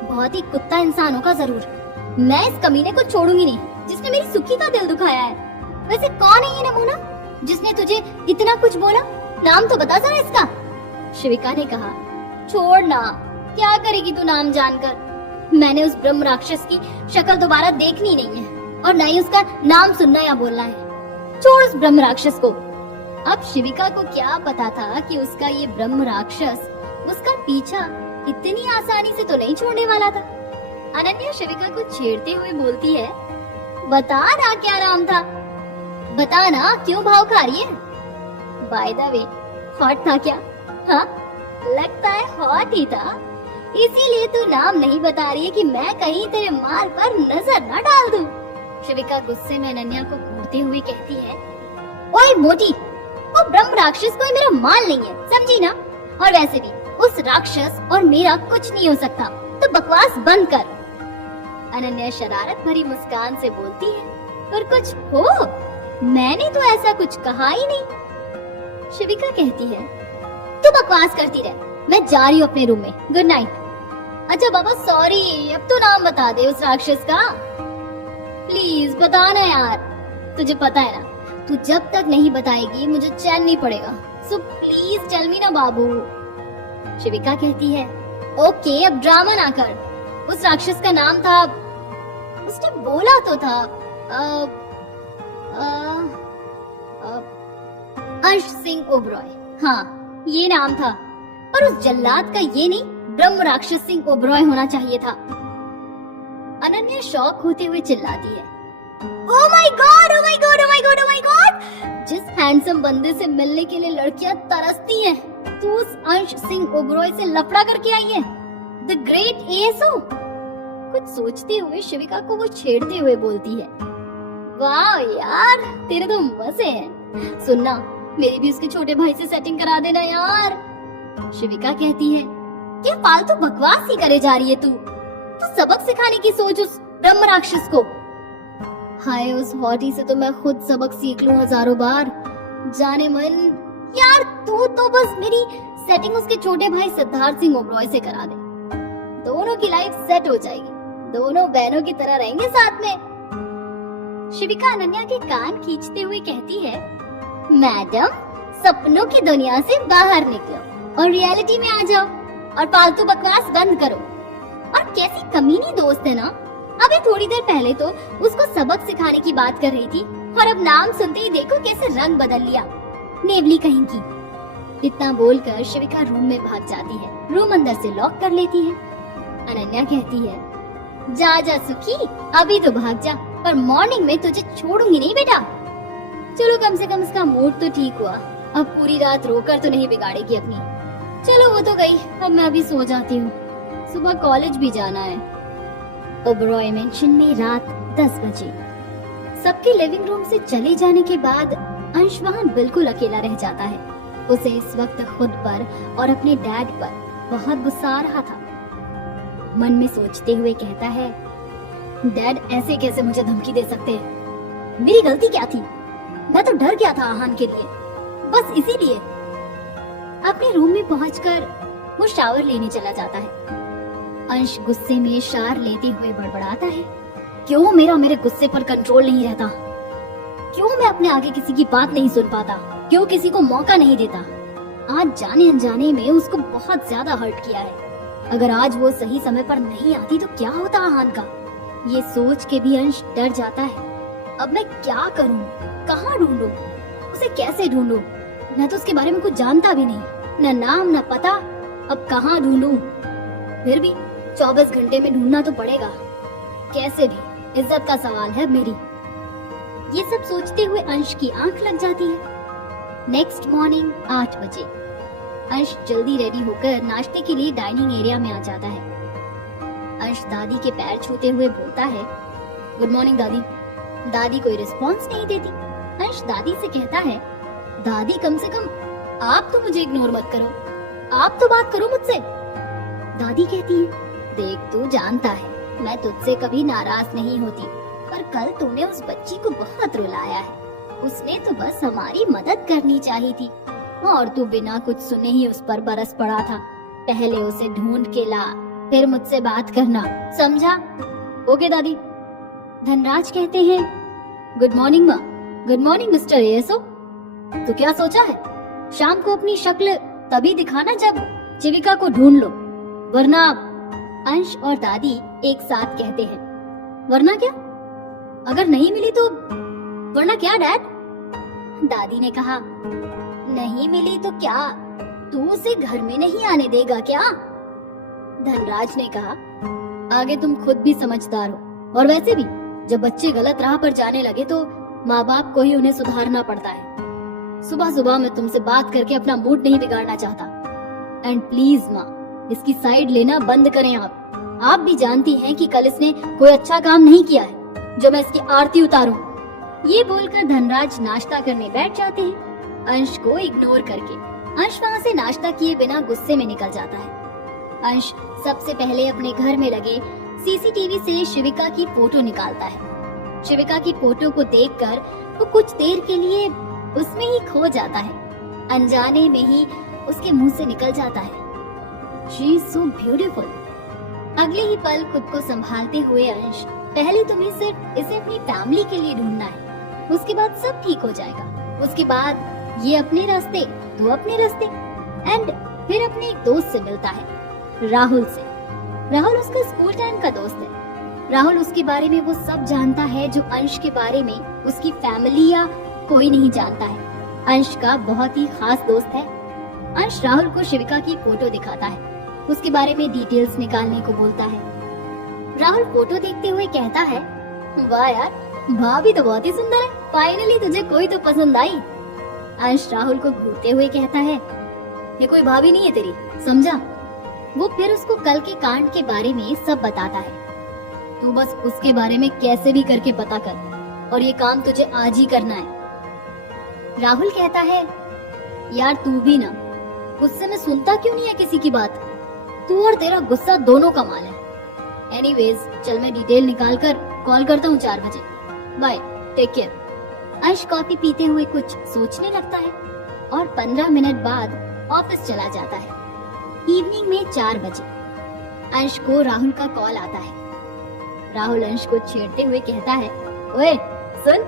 बहुत ही कुत्ता इंसान होगा जरूर। मैं इस कमीने को छोड़ूंगी नहीं जिसने मेरी सुखी का दिल दुखाया है। वैसे कौन है ये नमूना जिसने तुझे इतना कुछ बोला? नाम तो बता जरा इसका। शिविका ने कहा, छोड़ ना, क्या करेगी तू नाम जानकर? मैंने उस ब्रह्म राक्षस की शक्ल दोबारा देखनी नहीं है और न ही उसका नाम सुनना या बोलना है। छोड़ उस ब्रह्म राक्षस को। अब शिविका को क्या पता था कि उसका ये ब्रह्म राक्षस उसका पीछा इतनी आसानी से तो नहीं छोड़ने वाला था। अनन्या शिविका को छेड़ते हुए बोलती है, बता ना क्या नाम था, बता ना, क्यों भाव खा रही है? बाय द वे, हॉट था क्या? हाँ, लगता है हॉट ही था, इसीलिए तू नाम नहीं बता रही है कि मैं कहीं तेरे माल पर नजर न डाल दूं। शिविका गुस्से में अनन्या को घूरते हुए कहती है, ओए मोटी, वो ब्रह्म राक्षस कोई मेरा माल नहीं है, समझी ना? और वैसे भी उस राक्षस और मेरा कुछ नहीं हो सकता, तो बकवास बंद कर। अनन्या शरारत भरी मुस्कान से बोलती है, पर कुछ हो, मैंने तो ऐसा कुछ कहा ही नहीं। शिविका कहती है, तू बकवास करती रह, मैं जा रही हूँ अपने रूम में, गुड नाइट। अच्छा बाबा सॉरी, अब तो नाम बता दे उस राक्षस का, प्लीज बता ना यार। तुझे पता है ना, तू जब तक नहीं बताएगी मुझे चैन नहीं पड़ेगा, सो प्लीज टेल मी ना बाबू। शिविका कहती है, ओके अब ड्रामा ना कर। उस राक्षस का नाम था, उसने बोला तो था अंश सिंह ओबरॉय, हाँ ये नाम था, पर उस जल्लाद का ये नहीं, ब्रह्म राक्षस सिंह ओबरॉय होना चाहिए था। अनन्या शॉक होते हुए चिल्लाती है, oh my God, oh my God, oh my God, oh my God. जिस हैंडसम बंदे से मिलने के लिए लड़कियां तरसती हैं, तू उस अंश सिंह ओबरॉय से लफड़ा करके आई है, द ग्रेट एएसओ। कुछ सोचते हुए शिविका को वो छेड़ते हुए बोलती है, वाह यार तेरे तो मजे हैं, सुनना मेरी भी उसके छोटे भाई से सेटिंग करा देना यार। शिविका कहती है, क्या फालतू बकवास ही करे जा रही है तू सबक सिखाने की सोच उस ब्रह्म राक्षस को। हाय उस हॉटी से तो मैं खुद सबक सीख लूं हजारों बार, जाने मन। यार तू तो बस मेरी सेटिंग उसके छोटे भाई सिद्धार्थ सिंह ओबरॉय से करा दे, दोनों की लाइफ सेट हो जाएगी, दोनों बहनों की तरह रहेंगे साथ में। शिविका अनन्या के कान खींचते हुए कहती है, मैडम सपनों की दुनिया से बाहर निकलो और रियलिटी में आ जाओ और फालतू बकवास बंद करो। और कैसी कमीनी दोस्त है ना, अभी थोड़ी देर पहले तो उसको सबक सिखाने की बात कर रही थी और अब नाम सुनते ही देखो कैसे रंग बदल लिया, नेवली कहीं की। इतना बोलकर शिविका रूम में भाग जाती है, रूम अंदर से लॉक कर लेती है। अनन्या कहती है, जा जा सुखी, अभी तो भाग जा, पर मॉर्निंग में तुझे छोड़ूंगी नहीं बेटा। चलो कम से कम उसका मूड तो ठीक हुआ, अब पूरी रात रोकर तो नहीं बिगाड़ेगी अपनी। चलो वो तो गई, अब मैं अभी सो जाती हूँ, सुबह कॉलेज भी जाना है। ओबरॉय मेंशन में रात 10 बजे। सबके लिविंग रूम से चले जाने के बाद अंश वहाँ बिल्कुल अकेला रह जाता है। उसे इस वक्त खुद पर और अपने डैड पर बहुत गुस्सा आ रहा था। मन में सोचते हुए कहता है, डैड ऐसे कैसे मुझे धमकी दे सकते हैं? मेरी गलती क्या थी? मैं तो डर गया था आहान के लिए, बस इसीलिए। अपने रूम में पहुंचकर वो शावर लेने चला जाता है। अंश गुस्से में शावर लेते हुए बड़बड़ाता है, क्यों मेरे गुस्से पर कंट्रोल नहीं रहता? क्यों मैं अपने आगे किसी की बात नहीं सुन पाता? क्यों किसी को मौका नहीं देता? आज जाने अनजाने में उसको बहुत ज्यादा हर्ट किया है। अगर आज वो सही समय पर नहीं आती तो क्या होता आहान का? ये सोच के भी अंश डर जाता है। अब मैं क्या करूं? कहाँ ढूंढूं? उसे कैसे ढूंढूं? मैं तो उसके बारे में कुछ जानता भी नहीं, न नाम न पता। अब कहाँ ढूंढूं? फिर भी 24 घंटे में ढूंढना तो पड़ेगा, कैसे भी, इज्जत का सवाल है मेरी। ये सब सोचते हुए अंश की आंख लग जाती है। नेक्स्ट मॉर्निंग 8 बजे अंश जल्दी रेडी होकर नाश्ते के लिए डाइनिंग एरिया में आ जाता है। अंश दादी के पैर छूते हुए बोलता है, गुड मॉर्निंग दादी। दादी कोई रिस्पॉन्स नहीं देती। अंश दादी से कहता है, दादी कम से कम आप तो मुझे इग्नोर मत करो, आप तो बात करो मुझसे। दादी कहती है, देख तू जानता है मैं तुझसे कभी नाराज नहीं होती, पर कल तूने उस बच्ची को बहुत रुलाया है। उसने तो बस हमारी मदद करनी चाहिए थी और तू बिना कुछ सुने ही उस पर बरस पड़ा था। पहले उसे ढूंढ के ला, फिर मुझसे बात करना, समझा? ओके दादी। धनराज कहते हैं, गुड मॉर्निंग माँ। Good morning mister ASO. तो क्या सोचा है? शाम को अपनी शक्ल तभी दिखाना जब जीविका को ढूंढ लो, वरना। अंश और दादी एक साथ कहते हैं, वरना क्या? अगर नहीं मिली तो वरना क्या डैड? दादी ने कहा, नहीं मिली तो क्या, तू उसे घर में नहीं आने देगा क्या? धनराज ने कहा, आगे तुम खुद भी समझदार हो, और वैसे भी जब बच्चे गलत राह पर जाने लगे तो माँ बाप को ही उन्हें सुधारना पड़ता है। सुबह सुबह मैं तुमसे बात करके अपना मूड नहीं बिगाड़ना चाहता। एंड प्लीज माँ, इसकी साइड लेना बंद करें आप भी जानती हैं कि कल इसने कोई अच्छा काम नहीं किया है। जो मैं इसकी आरती उतारूं। ये बोलकर धनराज नाश्ता करने बैठ जाते हैं, अंश को इग्नोर करके। अंश वहाँ से नाश्ता किए बिना गुस्से में निकल जाता है। अंश सबसे पहले अपने घर में लगे सीसीटीवी से शिविका की फोटो निकालता है। शिविका की फोटो को देखकर वो कुछ देर के लिए उसमें ही खो जाता है। अनजाने में ही उसके मुंह से निकल जाता है, शी इज सो ब्यूटीफुल। अगले ही पल खुद को संभालते हुए अंश, पहले तुम्हें सिर्फ इसे अपनी फैमिली के लिए ढूंढना है, उसके बाद सब ठीक हो जाएगा। उसके बाद ये अपने रास्ते, तू अपने रास्ते। एंड फिर अपने एक दोस्त से मिलता है, राहुल से। राहुल उसका स्कूल टाइम का दोस्त है। राहुल उसके बारे में वो सब जानता है जो अंश के बारे में उसकी फैमिली या कोई नहीं जानता है। अंश का बहुत ही खास दोस्त है। अंश राहुल को शिविका की फोटो दिखाता है, उसके बारे में डिटेल्स निकालने को बोलता है। राहुल फोटो देखते हुए कहता है, वाह यार, भाभी तो बहुत ही सुंदर है, फाइनली तुझे कोई तो पसंद आई। अंश राहुल को घूरते हुए कहता है, ये कोई भाभी नहीं है तेरी, समझा। वो फिर उसको कल के कांड के बारे में सब बताता है। तू बस उसके बारे में कैसे भी करके पता कर, और ये काम तुझे आज ही करना है। राहुल कहता है, यार तू भी ना, गुस्से में सुनता क्यों नहीं है किसी की बात। तू और तेरा गुस्सा दोनों का माल है। एनीवेज, चल मैं डिटेल निकाल कर कॉल करता हूँ 4 बजे। Bye, take care. Ansh coffee पीते हुए कुछ सोचने लगता है और 15 मिनट बाद ऑफिस चला जाता है। इवनिंग में 4 बजे अंश को राहुल का कॉल आता है। राहुल अंश को छेड़ते हुए कहता है, ओए सुन,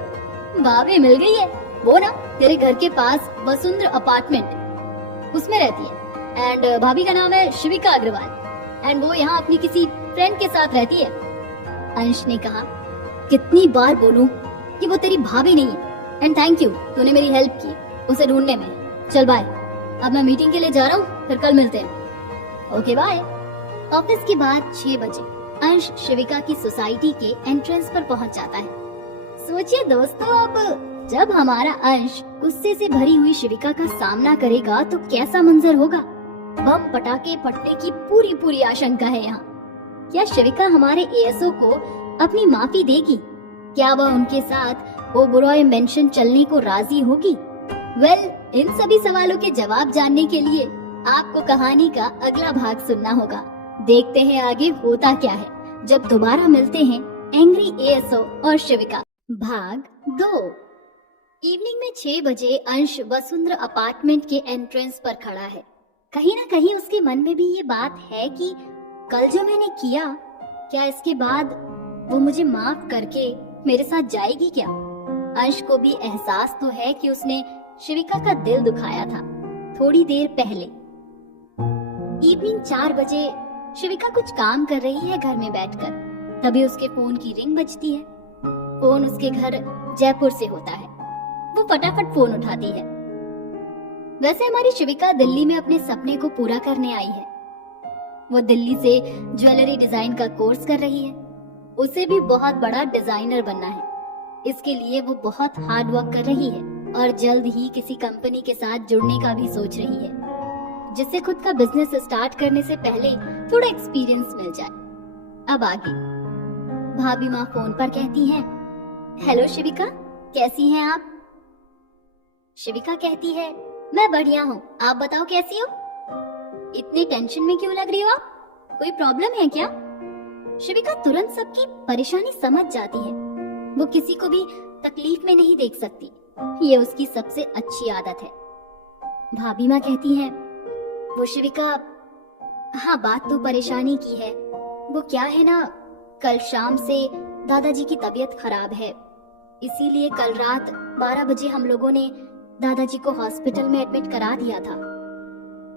भाभी मिल गई है, वो ना तेरे घर के पास वसुंधरा अपार्टमेंट, उसमें रहती है। एंड भाभी का नाम है शिविका अग्रवाल, एंड वो यहाँ अपनी किसी फ्रेंड के साथ रहती है। अंश ने कहा, कितनी बार बोलूं कि वो तेरी भाभी नहीं है। एंड थैंक यू, तूने मेरी हेल्प की उसे ढूंढने में। चल बाय, अब मैं मीटिंग के लिए जा रहा हूँ, फिर कल मिलते हैं। Okay bye. ऑफिस के बाद 6 बजे अंश शिविका की सोसाइटी के एंट्रेंस पर पहुंच जाता है। सोचिए दोस्तों, अब जब हमारा अंश गुस्से से भरी हुई शिविका का सामना करेगा तो कैसा मंजर होगा। बम पटाखे फटने की पूरी आशंका है यहाँ। क्या शिविका हमारे एएसओ को अपनी माफी देगी? क्या वह उनके साथ ओबरॉय मेंशन चलने को राजी होगी? वेल, इन सभी सवालों के जवाब जानने के लिए आपको कहानी का अगला भाग सुनना होगा। देखते हैं आगे होता क्या है जब दोबारा मिलते हैं एंग्री एएसओ और शिविका। भाग 2। इवनिंग में 6 बजे अंश वसुंधरा अपार्टमेंट के एंट्रेंस पर खड़ा है। कहीं ना कहीं उसके मन में भी ये बात है कि कल जो मैंने किया, क्या इसके बाद वो मुझे माफ करके मेरे साथ जाएगी क्या? अंश को भी एहसास तो है कि उसने शिविका का दिल दुखाया था थोड़ी देर पहले। इवनिंग 4 बजे शिविका कुछ काम कर रही है घर में बैठकर। तभी उसके फोन की रिंग बजती है। फोन उसके घर जयपुर से होता है। वो फटाफट फोन उठाती है। वैसे हमारी शिविका दिल्ली में अपने सपने को पूरा करने आई है। वो दिल्ली से ज्वेलरी डिजाइन का कोर्स कर रही है। उसे भी बहुत बड़ा डिजाइनर बनना है। इसके लिए वो बहुत हार्ड वर्क कर रही है और जल्द ही किसी कंपनी के साथ जुड़ने का भी सोच रही है, जिससे खुद का बिजनेस स्टार्ट करने से पहले थोड़ा एक्सपीरियंस मिल जाए। अब आगे भाभी माँ फोन पर कहती हैं, हेलो शिविका, कैसी हैं आप? शिविका कहती है, मैं बढ़िया हूँ, आप बताओ कैसी हो? इतने टेंशन में क्यों लग रही हो आप? कोई प्रॉब्लम है क्या? शिविका तुरंत सबकी परेशानी समझ जाती है। वो किसी को भी तकलीफ में नहीं देख सकती, ये उसकी सबसे अच्छी आदत है। भाभी माँ कहती हैं, वो शिविका, हाँ बात तो परेशानी की है। वो क्या है ना, कल शाम से दादाजी की तबीयत खराब है, इसीलिए कल रात 12 बजे हम लोगों ने दादाजी को हॉस्पिटल में एडमिट करा दिया था।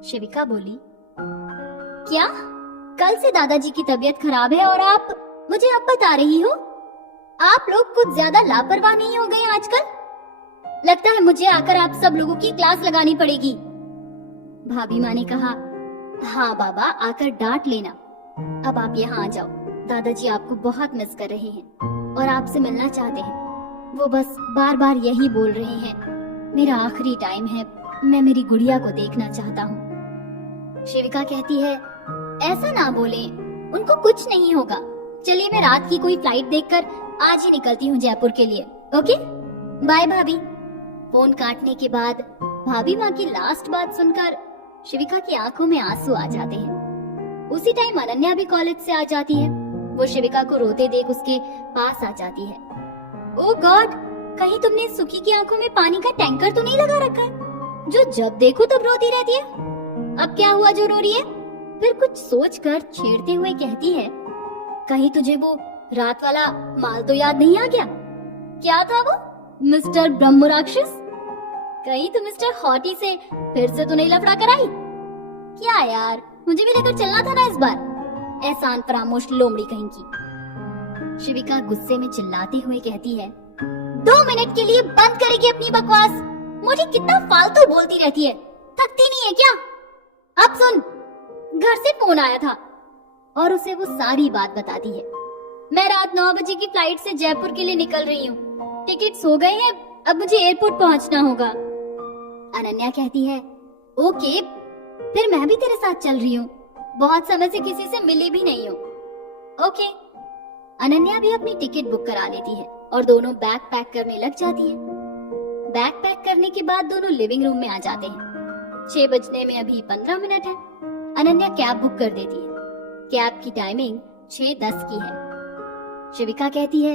शिविका बोली, क्या कल से दादाजी की तबीयत खराब है और आप मुझे अब बता रही हो? आप लोग कुछ ज्यादा लापरवाह नहीं हो गए आजकल? लगता है मुझे आकर आप सब लोगों की क्लास लगानी पड़ेगी। भाभी माँ ने कहा, हाँ बाबा, आकर डांट लेना। अब आप यहाँ आ जाओ, दादाजी आपको बहुत मिस कर रहे हैं और आपसे मिलना चाहते हैं। वो बस बार बार यही बोल रहे हैं, मेरा आखिरी टाइम है, मैं मेरी गुड़िया को देखना चाहता हूँ। शिविका कहती है, ऐसा ना बोले, उनको कुछ नहीं होगा। चलिए मैं रात की कोई फ्लाइट देखकर आज ही निकलती हूँ जयपुर के लिए। ओके बाय भाभी। फोन काटने के बाद भाभी माँ की लास्ट बात सुनकर शिविका की आंखों में आंसू आ जाते हैं। उसी टाइम अनन्या भी कॉलेज से आ जाती है। वो शिविका को रोते देख उसके पास आ जाती है। ओ गॉड, कहीं तुमने सुखी की आंखों में पानी का टैंकर तो नहीं लगा रखा है, जो जब देखो तब रोती रहती है? अब क्या हुआ जो रो रही है? फिर कुछ सोचकर छेड़ते हुए कहती है, कहीं तुझे वो रात वाला माल तो याद नहीं आ गया? क्या था वो, मिस्टर ब्रह्म राक्षस? कहीं तो मिस्टर हॉटी से फिर से तो नहीं लफड़ा कराई? क्या यार, मुझे भी लेकर चलना था ना इस बार, एहसान फरामोश लोमड़ी कहीं की। शिविका गुस्से में चिल्लाते हुए कहती है, 2 मिनट के लिए बंद करेगी अपनी बकवास? मुझे कितना फालतू बोलती रहती है, थकती नहीं है क्या? अब सुन, घर से फोन आया था और उसे वो सारी बात बताती है। मैं रात 9 बजे की फ्लाइट से जयपुर के लिए निकल रही हूँ। टिकट्स हो गए हैं, अब मुझे एयरपोर्ट पहुंचना होगा। अनन्या कहती है, ओके, फिर मैं भी तेरे साथ चल रही हूँ। बहुत समय से किसी से मिली भी नहीं हूँ। ओके। अनन्या भी अपनी टिकट बुक करा लेती है और दोनों बैग पैक करने लग जाती है। बैग पैक करने के बाद दोनों लिविंग रूम में आ जाते हैं। 6 बजने में अभी 15 मिनट है। अनन्या कैब बुक कर देती है। कैब की टाइमिंग 6:10 की है। शिविका कहती है,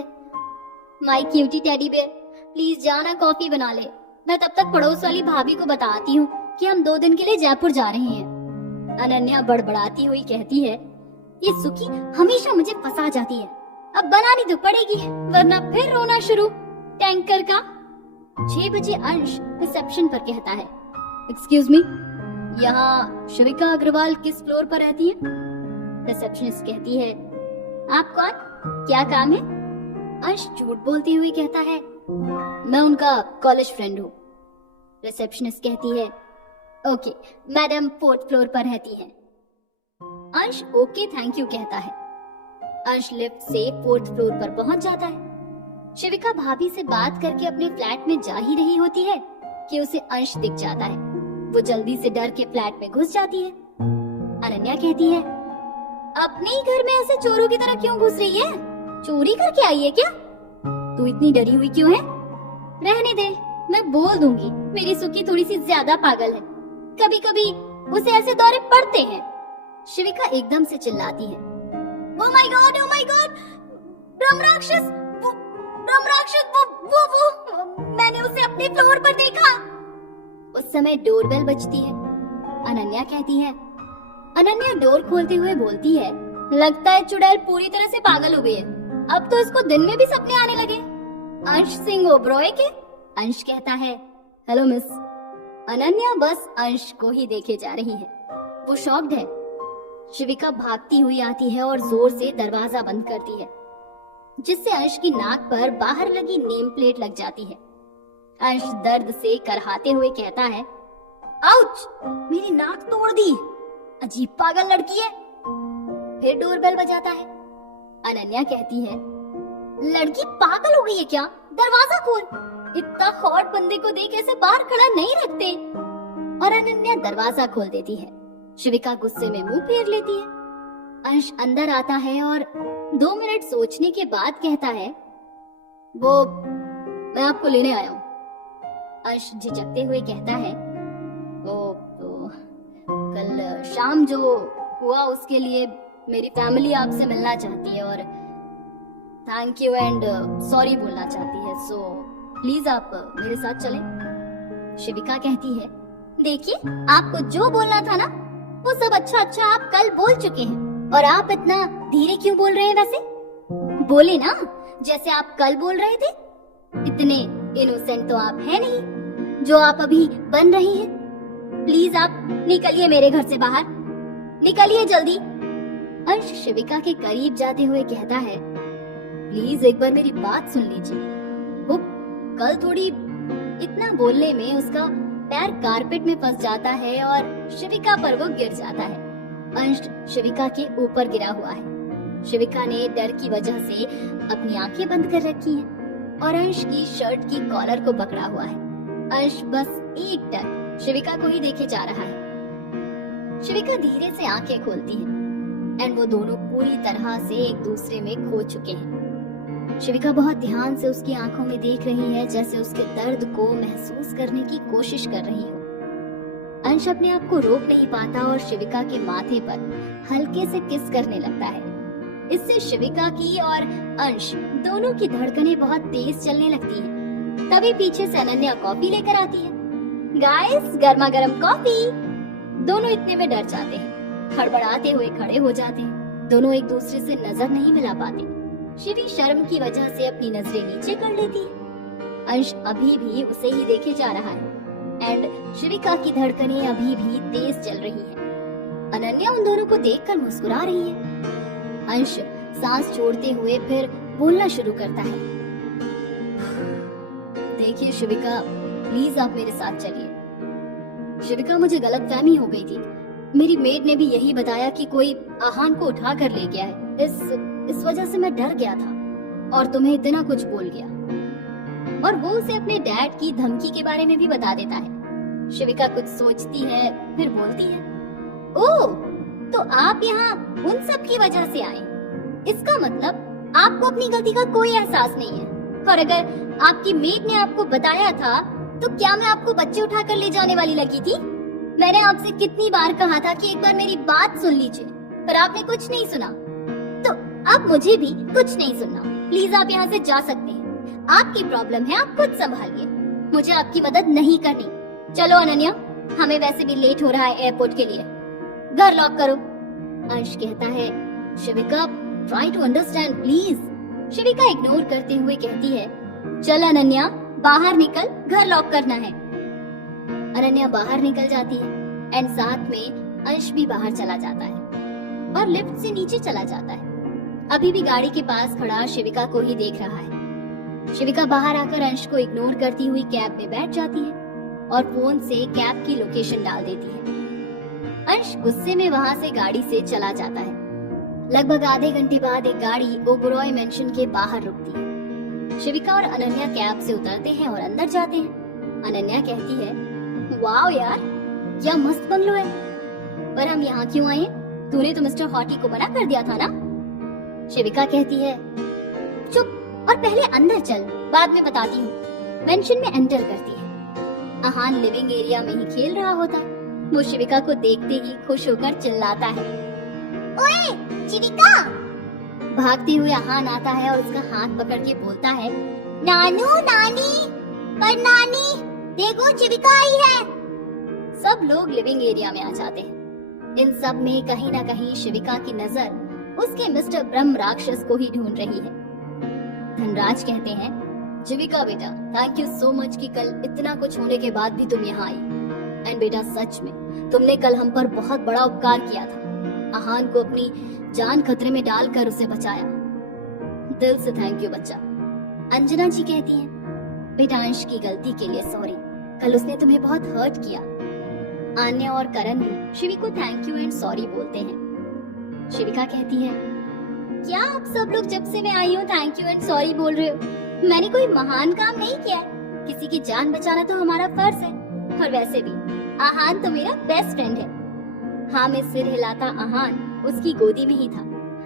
my cutie teddy bear, please जाना कॉफी बना ले। मैं तब तक पड़ोस वाली भाभी को बताती हूँ कि हम 2 दिन के लिए जयपुर जा रहे हैं। अनन्या बड़बड़ाती हुई कहती है, ये सुखी हमेशा मुझे फंसा जाती है। अब बनानी तो पड़ेगी, वरना फिर रोना शुरू टैंकर का। 6 बजे अंश रिसेप्शन पर कहता है, एक्सक्यूज मी, यहाँ शिविका अग्रवाल किस फ्लोर पर रहती है? रिसेप्शनिस्ट कहती है, आप कौन, क्या काम है? अंश झूठ बोलते हुए कहता है, मैं उनका कॉलेज फ्रेंड हूँ। रिसेप्शनिस्ट कहती है, ओके, मैडम 4th फ्लोर पर रहती है। अंश ओके थैंक यू कहता है। अंश लिफ्ट से 4th फ्लोर पर पहुंच जाता है। शिविका भाभी से बात करके अपने फ्लैट में जा ही रही होती है कि उसे अंश दिख जाता है। वो जल्दी से डर के फ्लैट में घुस जाती है। अनन्या कहती है, अपने ही घर में ऐसे चोरों की तरह क्यों घुस रही है? चोरी करके आई है क्या? तू इतनी डरी हुई क्यों है? रहने दे, मैं बोल दूंगी, मेरी सुखी थोड़ी सी ज्यादा पागल है, कभी कभी उसे ऐसे दौरे पड़ते हैं। शिविका एकदम से चिल्लाती है, ओ माय गॉड, ब्रह्म राक्षस, वो मैंने उसे अपने फ्लोर पर देखा। उस समय डोरबेल बजती है। अनन्या कहती है, अनन्या डोर खोलते हुए बोलती है, लगता है चुड़ैल पूरी तरह से पागल हो गई है, अब तो इसको दिन में भी सपने आने लगे। अंश सिंह ओब्रॉय के? अंश कहता है, हेलो मिस। अनन्या बस अंश को ही देखे जा रही है। वो शॉक्ड है। शिविका भागती हुई आती है और जोर से दरवाजा बंद करती है, जिससे अंश की नाक पर बाहर लगी नेम प्लेट लग जाती है। अंश दर्द से करहाते हुए कहता है, आउच, मेरी नाक तोड़ दी, अजीब पागल लड़की है। फिर डोरबेल बजाता है। अनन्या कहती है, लड़की पागल हो गई है क्या? दरवाजा खोल, इतना हॉट बंदे को देख ऐसे बाहर खड़ा नहीं रखते। और अनन्या दरवाजा खोल देती है। शिविका गुस्से में मुंह फेर लेती है। अंश अंदर आता है और 2 मिनट सोचने के बाद कहता है, वो मैं आपको लेने आया हूँ। अंश झिझकते हुए कहता है, वो तो कल शाम जो हुआ उसके लिए मेरी फैमिली आपसे मिलना चाहती है और थैंक यू एंड सॉरी बोलना चाहती है, सो प्लीज आप मेरे साथ चलें। शिविका कहती है, देखिए, आपको जो बोलना था ना वो सब अच्छा आप कल बोल चुके हैं, और आप इतना धीरे क्यों बोल रहे हैं? वैसे बोले ना जैसे आप कल बोल रहे थे। इतने इनोसेंट तो आप हैं नहीं जो आप अभी बन रही हैं। प्लीज आप निकलिए मेरे घर से बाहर, निकलिए जल्दी। अंश शिविका के करीब जाते हुए कहता है, प्लीज एक बार मेरी बात सुन लीजिए। वो कल थोड़ी इतना बोलने में उसका पैर कारपेट में फंस जाता है और शिविका पर वो गिर जाता है। अंश शिविका के ऊपर गिरा हुआ है। शिविका ने डर की वजह से अपनी आंखें बंद कर रखी हैं और अंश की शर्ट की कॉलर को पकड़ा हुआ है। अंश बस एकटक शिविका को ही देखे जा रहा है। शिविका धीरे से आंखें खोलती है एंड वो दोनों पूरी तरह से एक दूसरे में खो चुके हैं। शिविका बहुत ध्यान से उसकी आंखों में देख रही है, जैसे उसके दर्द को महसूस करने की कोशिश कर रही हो। अंश अपने आप को रोक नहीं पाता और शिविका के माथे पर हल्के से किस करने लगता है। इससे शिविका की और अंश दोनों की धड़कनें बहुत तेज चलने लगती हैं। तभी पीछे से अनन्या कॉफी लेकर आती है। गाइस, गर्मा गर्म कॉफी। दोनों इतने में डर जाते हैं, हड़बड़ाते हुए खड़े हो जाते हैं। दोनों एक दूसरे से नजर नहीं मिला पाते। शिवी शर्म की वजह से अपनी नजरें नीचे कर लेती है। अंश अभी भी उसे ही देखे जा रहा है एंड शिविका की धड़कनें अभी भी तेज चल रही हैं। अनन्या उन दोनों को देखकर मुस्कुरा रही है। अंश सांस छोड़ते हुए फिर बोलना शुरू करता है। देखिए शिविका, प्लीज आप मेरे साथ चलिए। शिविका, मुझे गलतफहमी हो गई थी। मेरी मेड ने भी यही बताया कि कोई आहान को उठा कर ले गया है। इस वजह से मैं डर गया था और तुम्हें इतना कुछ बोल गया। और वो उसे अपने डैड की धमकी के बारे में भी बता देता है। शिविका कुछ सोचती है, फिर बोलती है, ओह, तो आप यहाँ उन सब की वजह से आए। इसका मतलब आपको अपनी गलती का कोई एहसास नहीं है। और अगर आपकी मेड ने आपको बताया था तो क्या मैं आपको बच्चे उठा कर ले जाने वाली लगी थी? मैंने आपसे कितनी बार कहा था कि एक बार मेरी बात सुन लीजिए, पर आपने कुछ नहीं सुना। तो अब मुझे भी कुछ नहीं सुनना। प्लीज आप यहाँ से जा सकते हैं। आपकी प्रॉब्लम है, आप खुद संभालिए। मुझे आपकी मदद नहीं करनी। चलो अनन्या, हमें वैसे भी लेट हो रहा है एयरपोर्ट के लिए। घर लॉक करो। अंश कहता है, Shivika, try to understand please. Shivika ignore करते हुए कहती है, चल अनन्या, बाहर निकल, घर लॉक करना है। अनन्या बाहर निकल जाती है एंड साथ में अंश भी बाहर चला जाता है और लिफ्ट से नीचे चला जाता है। अभी भी गाड़ी के पास खड़ा शिविका को ही देख रहा है। शिविका बाहर आकर अंश को इग्नोर करती हुई कैब में बैठ जाती है और फोन से कैब की लोकेशन डाल देती है। अंश गुस्से में वहाँ से गाड़ी से चला जाता है। लगभग आधे घंटे बाद एक गाड़ी ओबरॉय मेंशन के बाहर रुकती है। शिविका और अनन्या कैब से उतरते हैं और अंदर जाते हैं। अनन्या कहती है, वाओ यार, क्या मस्त बंगलो है। पर हम यहाँ क्यों आए? तूने तो मिस्टर हॉटी को मना कर दिया था ना? शिविका कहती है, चुप और पहले अंदर चल, बाद में बताती हूँ। मेंशन में एंटर करती है। आहान लिविंग एरिया में ही खेल रहा होता है। वो शिविका को देखते ही खुश होकर चिल्लाता है, ओए शिविका। भागते हुए आहान आता है और उसका हाथ पकड़ के बोलता है, नानू, नानी, पर नानी देखो, शिविका आई है। सब लोग लिविंग एरिया में आ जाते हैं। इन सब में कहीं ना कहीं शिविका की नजर उसके मिस्टर ब्रह्म राक्षस को ही ढूंढ रही है। धनराज कहते हैं, शिविका बेटा, थैंक यू सो मच कि कल इतना कुछ होने के बाद भी तुम यहाँ आई। एंड बेटा, सच में तुमने कल हम पर बहुत बड़ा उपकार किया था। आहान को अपनी जान खतरे में डालकर उसे बचाया। दिल से थैंक यू बच्चा। अंजना जी कहती हैं, बेटा, अंश की गलती के लिए सॉरी। कल उसने तुम्हें बहुत हर्ट किया। आन्या और करण भी शिवी को थैंक यू एंड सॉरी बोलते हैं। शिविका कहती है, क्या आप सब लोग जब से मैं आई हूँ थैंक यू एंड सॉरी बोल रहे हो? मैंने कोई महान काम नहीं किया है। किसी की जान बचाना तो हमारा फर्ज है। और वैसे भी आहान तो मेरा बेस्ट फ्रेंड है। हाँ, में सिर हिलाता आहान उसकी गोदी में ही था।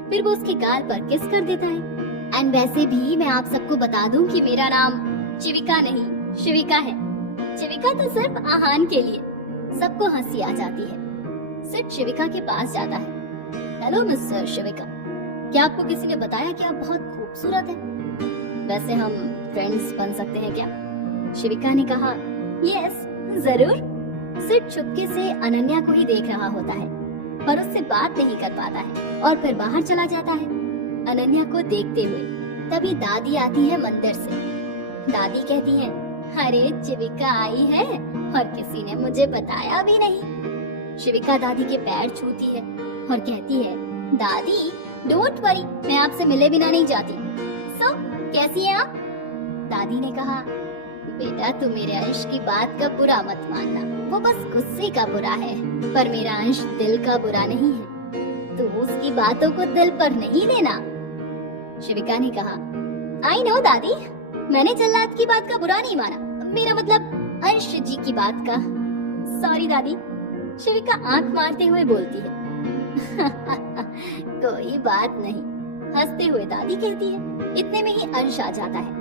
फिर वो उसके गाल पर किस कर देता है। एंड वैसे भी मैं आप सबको बता दूं कि मेरा नाम शिविका नहीं, शिविका है। शिविका तो सिर्फ आहान के लिए। सबको हंसी आ जाती है। सिड शिविका के पास जाता है। हेलो मिस्टर शिविका, क्या आपको किसी ने बताया कि आप बहुत खूबसूरत हैं? वैसे हम फ्रेंड्स बन सकते हैं क्या? शिविका ने कहा, यस जरूर। सिड चुपके से अनन्या को ही देख रहा होता है पर उससे बात नहीं कर पाता है और फिर बाहर चला जाता है अनन्या को देखते हुए। तभी दादी आती है मंदिर से। दादी कहती है, अरे शिविका आई है और किसी ने मुझे बताया भी नहीं। शिविका दादी के पैर छूती है और कहती है, दादी डोंट वरी, मैं आपसे मिले बिना नहीं जाती। सो कैसी है आप? दादी ने कहा, बेटा तू मेरे अंश की बात का बुरा मत मानना, वो बस गुस्से का बुरा है, पर मेरा अंश दिल का बुरा नहीं है, तो उसकी बातों को दिल पर नहीं लेना। शिविका ने कहा, आई नो दादी, मैंने जल्लाद की बात का बुरा नहीं माना, मेरा मतलब अंश जी की बात का। सॉरी दादी। शिविका आंख मारते हुए बोलती है, कोई बात नहीं, हंसते हुए दादी कहती है। इतने में ही अंश आ जाता है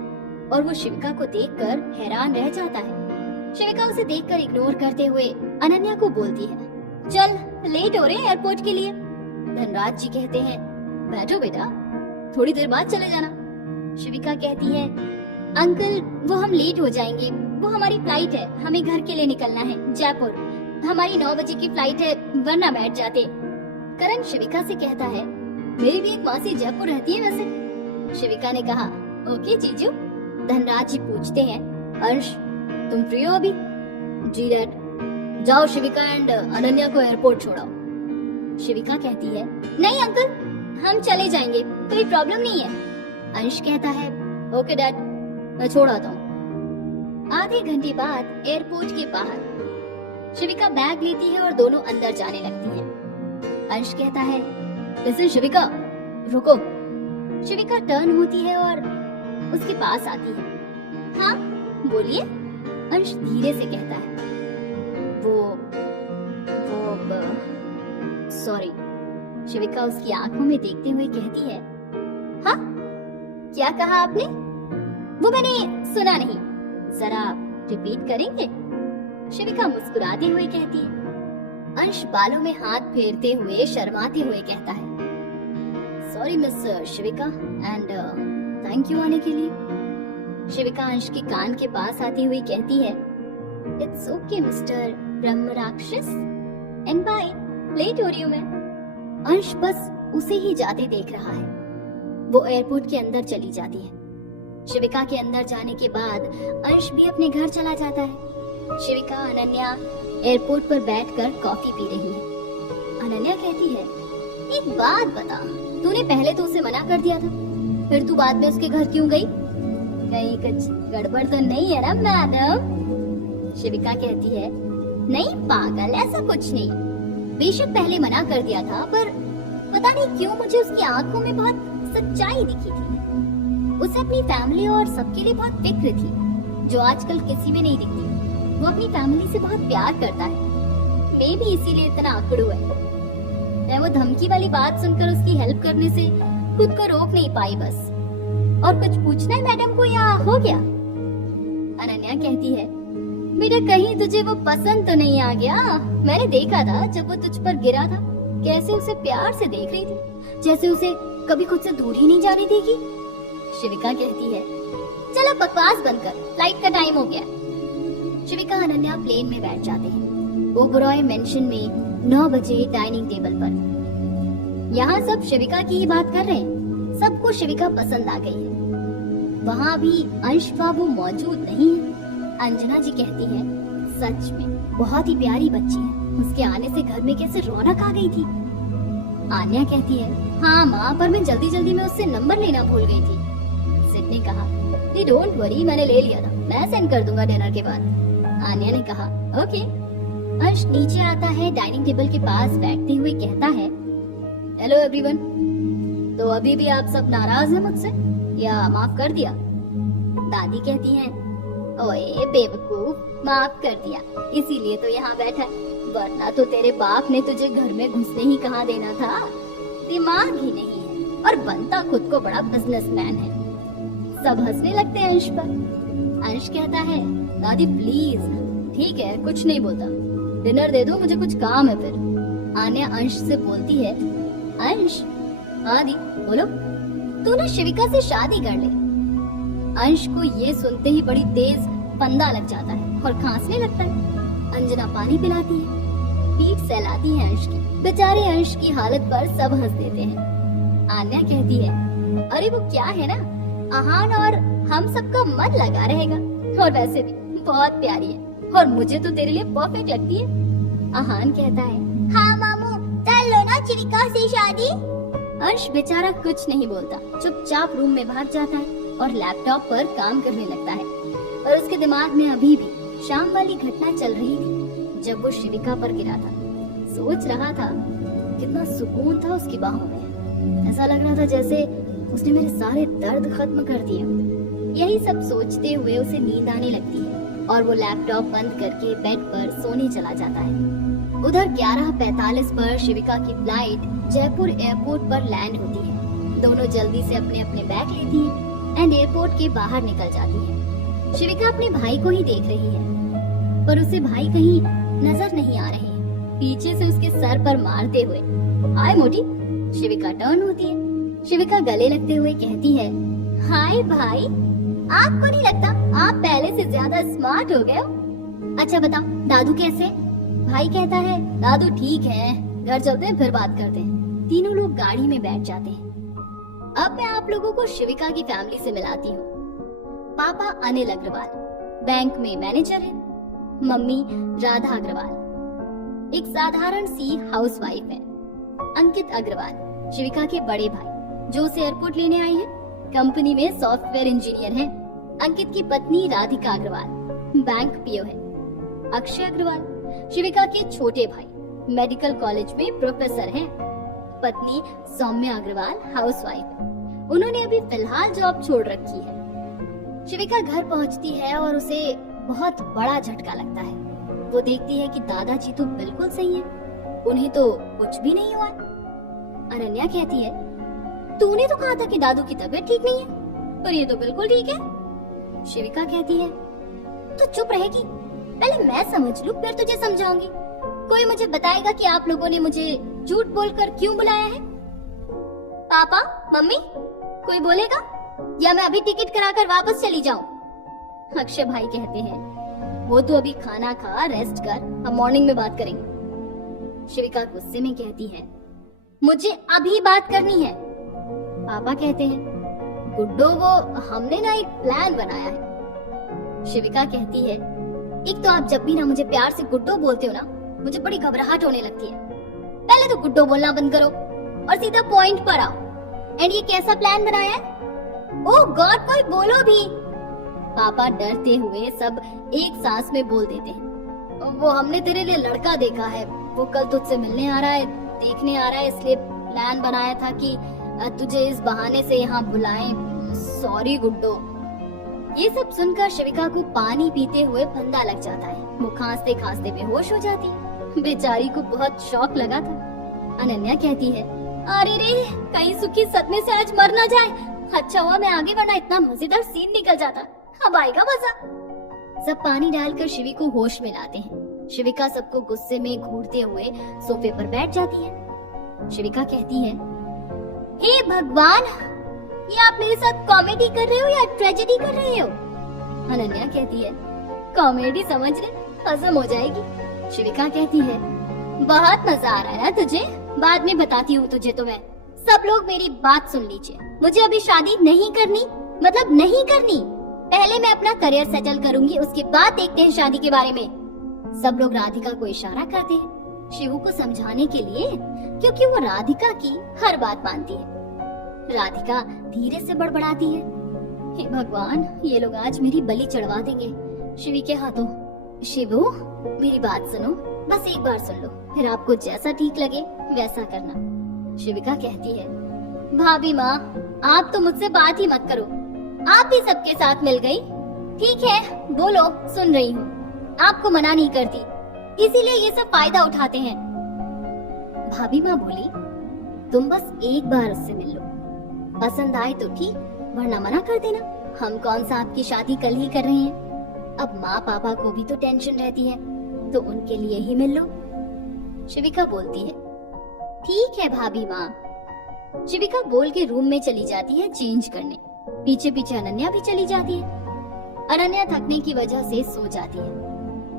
और वो शिविका को देखकर हैरान रह जाता है। शिविका उसे देखकर इग्नोर करते हुए अनन्या को बोलती है, चल लेट हो रहे हैं एयरपोर्ट के लिए। धनराज जी कहते हैं, बैठो बेटा, थोड़ी देर बाद चले जाना। शिविका कहती है, अंकल वो हम लेट हो जाएंगे, वो हमारी फ्लाइट है, हमें घर के लिए निकलना है जयपुर, हमारी 9 बजे की फ्लाइट है, वरना बैठ जाते। करण शिविका से कहता है, मेरी भी एक मासी जयपुर रहती है वैसे। शिविका ने कहा, ओके जीजू। धनराज जी पूछते हैं, अंश तुम फ्री हो अभी? जी डैड। जाओ शिविका एंड अनन्या को एयरपोर्ट छोड़ाओ। शिविका कहती है, नहीं अंकल हम चले जाएंगे, कोई प्रॉब्लम नहीं है। अंश कहता है, ओके डैड मैं छोड़ आता हूँ। आधे घंटे बाद एयरपोर्ट के बाहर शिविका बैग लेती है और दोनों अंदर जाने लगती है। अंश कहता है, लिसन शिविका रुको। शिविका टर्न होती है और उसके पास आती है। हाँ बोलिए, अंश धीरे से कहता है। वो सॉरी, शिविका उसकी आंखों में देखते हुए कहती है। हाँ क्या कहा आपने? वो मैंने सुना नहीं, जरा रिपीट करेंगे? शिविका मुस्कुराते हुए कहती है। अंश बालों में हाथ फेरते हुए शर्माते हुए कहता है, sorry miss Shivika and thank you आने के लिए। शिविका अंश के कान के पास आती हुई कहती है, इट्स ओके मिस्टर ब्रह्म राक्षस एंड बाय, लेट हो रही हूँ मैं। अंश बस उसे ही जाते देख रहा है। वो एयरपोर्ट के अंदर चली जाती है। शिविका के अंदर जाने के बाद अंश भी अपने घर चला जाता है। शिविका अनन्या एयरपोर्ट पर बैठकर कॉफी पी रही है। अनन्या कहती है, एक बात बता, तूने पहले तो उसे मना कर दिया था, फिर तू बाद में उसके घर क्यों गई? कहीं कुछ गड़बड़ तो नहीं है ना मैडम? शिविका कहती है, नहीं पागल, ऐसा कुछ नहीं। बेशक पहले मना कर दिया था, पर पता नहीं क्यों मुझे उसकी आंखों में बहुत सच्चाई दिखी थी। उसे अपनी फैमिली और सबके लिए बहुत फिक्र थी, जो आजकल किसी में नहीं दिखती। वो अपनी फैमिली से बहुत प्यार करता है, मैं भी इसीलिए इतना आकड़ू है। मैं वो धमकी वाली बात सुनकर उसकी हेल्प करने से खुद को रोक नहीं पाई बस। और कुछ पूछना है मैडम को या हो गया? अनन्या कहती है, बेटा कहीं तुझे वो पसंद तो नहीं आ गया? मैंने देखा था जब वो तुझ पर गिरा था, कैसे उसे प्यार से देख रही थी, जैसे उसे कभी खुद से दूर ही नहीं जाने देगी। शिविका कहती है, चलो बकवास बंद कर, फ्लाइट का टाइम हो गया। शिविका अनन्या प्लेन में बैठ जाते हैं। ओबरॉय मेंशन में 9 बजे डाइनिंग टेबल पर। यहाँ सब शिविका की ही बात कर रहे हैं। सबको शिविका पसंद आ गई है। वहाँ भी अंश बाबू मौजूद नहीं है। अंजना जी कहती है, सच में बहुत ही प्यारी बच्ची है, उसके आने से घर में कैसे रौनक आ गई थी। आन्या कहती है, हाँ माँ, पर मैं जल्दी जल्दी में उससे नंबर लेना भूल गई थी। सिड ने कहा, डोंट वरी, मैंने ले लिया था, मैं सेंड कर दूंगा डिनर के बाद। आन्या ने कहा, ओके। अंश नीचे आता है, डाइनिंग टेबल के पास बैठते हुए कहता है, हेलो एवरीवन, तो अभी भी आप सब नाराज हैं मुझसे या माफ कर दिया? दादी कहती है, ओए बेवकूफ, माफ कर दिया, इसीलिए तो यहाँ बैठा है, वरना तो तेरे बाप ने तुझे घर में घुसने ही कहाँ देना था। दिमाग ही नहीं है और बनता खुद को बड़ा बिजनेसमैन है। सब हंसने लगते हैं अंश पर। अंश कहता है, दादी प्लीज, ठीक है कुछ नहीं बोलता, डिनर दे दो, मुझे कुछ काम है फिर। आन्या अंश से बोलती है, अंश, हाँ दी बोलो, तू ना शिविका से शादी कर ले। अंश को ये सुनते ही बड़ी तेज फंदा लग जाता है और खांसने लगता है। अंजना पानी पिलाती है, पीठ सहलाती है अंश की। बेचारे अंश की हालत पर सब हंस देते हैं। आन्या कहती है, अरे वो क्या है ना, आहान और हम सबका मन लगा रहेगा, और वैसे भी बहुत प्यारी है और मुझे तो तेरे लिए परफेक्ट लगती है। आहान कहता है, हाँ मामू, कर लो ना शिविका से शादी। अंश बेचारा कुछ नहीं बोलता, चुपचाप रूम में भाग जाता है और लैपटॉप पर काम करने लगता है। और उसके दिमाग में अभी भी शाम वाली घटना चल रही थी जब वो शिविका पर गिरा था। सोच रहा था कितना सुकून था उसकी बाहों में, ऐसा लग रहा था जैसे उसने मेरे सारे दर्द खत्म कर दिए। यही सब सोचते हुए उसे नींद आने लगती है और वो लैपटॉप बंद करके बेड पर सोने चला जाता है। उधर 11:45 पर शिविका की फ्लाइट जयपुर एयरपोर्ट पर लैंड होती है। दोनों जल्दी से अपने अपने बैग लेती हैं एंड एयरपोर्ट के बाहर निकल जाती हैं। शिविका अपने भाई को ही देख रही है, पर उसे भाई कहीं नजर नहीं आ रहे हैं। पीछे से उसके सर पर मारते हुए हाय मोटी। शिविका टर्न होती है। शिविका गले लगते हुए कहती है, हाय भाई, आपको नहीं लगता आप पहले से ज्यादा स्मार्ट हो गए हो? अच्छा बताओ दादू कैसे? भाई कहता है, दादू ठीक है, घर चलते हैं फिर बात करते हैं। तीनों लोग गाड़ी में बैठ जाते हैं। अब मैं आप लोगों को शिविका की फैमिली से मिलाती हूँ। पापा अनिल अग्रवाल बैंक में मैनेजर है। मम्मी राधा अग्रवाल एक साधारण सी हाउसवाइफ है। अंकित अग्रवाल शिविका के बड़े भाई जो उसे एयरपोर्ट लेने आए हैं, कंपनी में सॉफ्टवेयर इंजीनियर हैं। अंकित की पत्नी राधिका अग्रवाल बैंक पीओ है। अक्षय अग्रवाल शिविका के छोटे भाई मेडिकल कॉलेज में प्रोफेसर हैं। पत्नी सौम्या अग्रवाल हाउसवाइफ है। उन्होंने अभी फिलहाल जॉब छोड़ रखी है। शिविका घर पहुंचती है और उसे बहुत बड़ा झटका लगता है। वो देखती है कि दादाजी तो बिल्कुल सही हैं, उन्हें तो कुछ भी नहीं हुआ। अनन्या कहती है, तूने तो कहा था कि दादू की तबीयत ठीक नहीं है, पर ये तो बिल्कुल ठीक है। शिविका कहती है, तो चुप रहेगी? पहले मैं समझ लूं फिर तुझे समझाऊंगी। कोई मुझे बताएगा कि आप लोगों ने मुझे झूठ बोलकर क्यों बुलाया है? पापा, मम्मी, कोई बोलेगा या मैं अभी टिकट कराकर वापस चली जाऊं? अक्षय भाई कहते हैं, वो तो अभी खाना खा, रेस्ट कर, हम मॉर्निंग में बात करेंगे। शिविका गुस्से में कहती है, मुझे अभी बात करनी है। पापा कहते हैं, गुड्डो वो हमने ना एक प्लान बनाया है। शिविका कहती है, एक तो आप जब भी ना मुझे प्यार से गुड्डो बोलते हो ना, मुझे बड़ी घबराहट होने लगती है। पहले तो गुड्डो बोलना बंद करो और सीधा पॉइंट पर आओ। एंड ये कैसा प्लान बनाया है? ओह गॉड, कोई बोलो भी। पापा डरते हुए सब एक सांस में बोल देते हैं, वो हमने तेरे लिए लड़का देखा है, वो कल तुझसे मिलने आ रहा है, देखने आ रहा है, इसलिए प्लान बनाया था कि तुझे इस बहाने से यहाँ बुलाएं। सॉरी गुड्डो। ये सब सुनकर शिविका को पानी पीते हुए फंदा लग जाता है। वो खांसते खांसते बेहोश हो जाती। बेचारी को बहुत शौक लगा था। अनन्या कहती है, अरे रे, कहीं सुखी सदमे से आज मर ना जाए। अच्छा हुआ मैं आगे, वरना इतना मजेदार सीन निकल जाता। अब आएगा मजा। सब पानी डालकर शिवी को होश में लाते हैं। शिविका सबको गुस्से में घूरते हुए सोफे पर बैठ जाती है। शिविका कहती है, हे भगवान, ये आप मेरे साथ कॉमेडी कर रहे हो या ट्रेजेडी कर रहे हो? अनन्या कहती है, कॉमेडी समझ ले, हजम हो जाएगी। शिविका कहती है, बहुत मजा आ रहा है ना तुझे? बाद में बताती हूँ तुझे। तो मैं सब लोग मेरी बात सुन लीजिए, मुझे अभी शादी नहीं करनी, मतलब नहीं करनी। पहले मैं अपना करियर सेटल करूंगी, उसके बाद देखते हैं शादी के बारे में। सब लोग राधिका को इशारा करते हैं शिवू को समझाने के लिए, क्योंकि वो राधिका की हर बात मानती है। राधिका धीरे से बड़बड़ाती है, हे भगवान, ये लोग आज मेरी बलि चढ़वा देंगे शिवी के हाथों। शिवू, मेरी बात सुनो, बस एक बार सुन लो, फिर आपको जैसा ठीक लगे वैसा करना। शिविका कहती है, भाभी माँ, आप तो मुझसे बात ही मत करो, आप भी सबके साथ मिल गई। ठीक है, बोलो, सुन रही हूँ। आपको मना नहीं करती, इसीलिए ये सब फायदा उठाते हैं। भाभी माँ बोली, तुम बस एक बार उससे मिल लो, पसंद आए तो ठीक, वरना मना कर देना। हम कौन सा आपकी शादी कल ही कर रहे हैं। अब माँ पापा को भी तो टेंशन रहती है, तो उनके लिए ही मिल लो। शिविका बोलती है, ठीक है भाभी माँ। शिविका बोल के रूम में चली जाती है चेंज करने। पीछे पीछे अनन्या भी चली जाती है। अनन्या थकने की वजह से सो जाती है,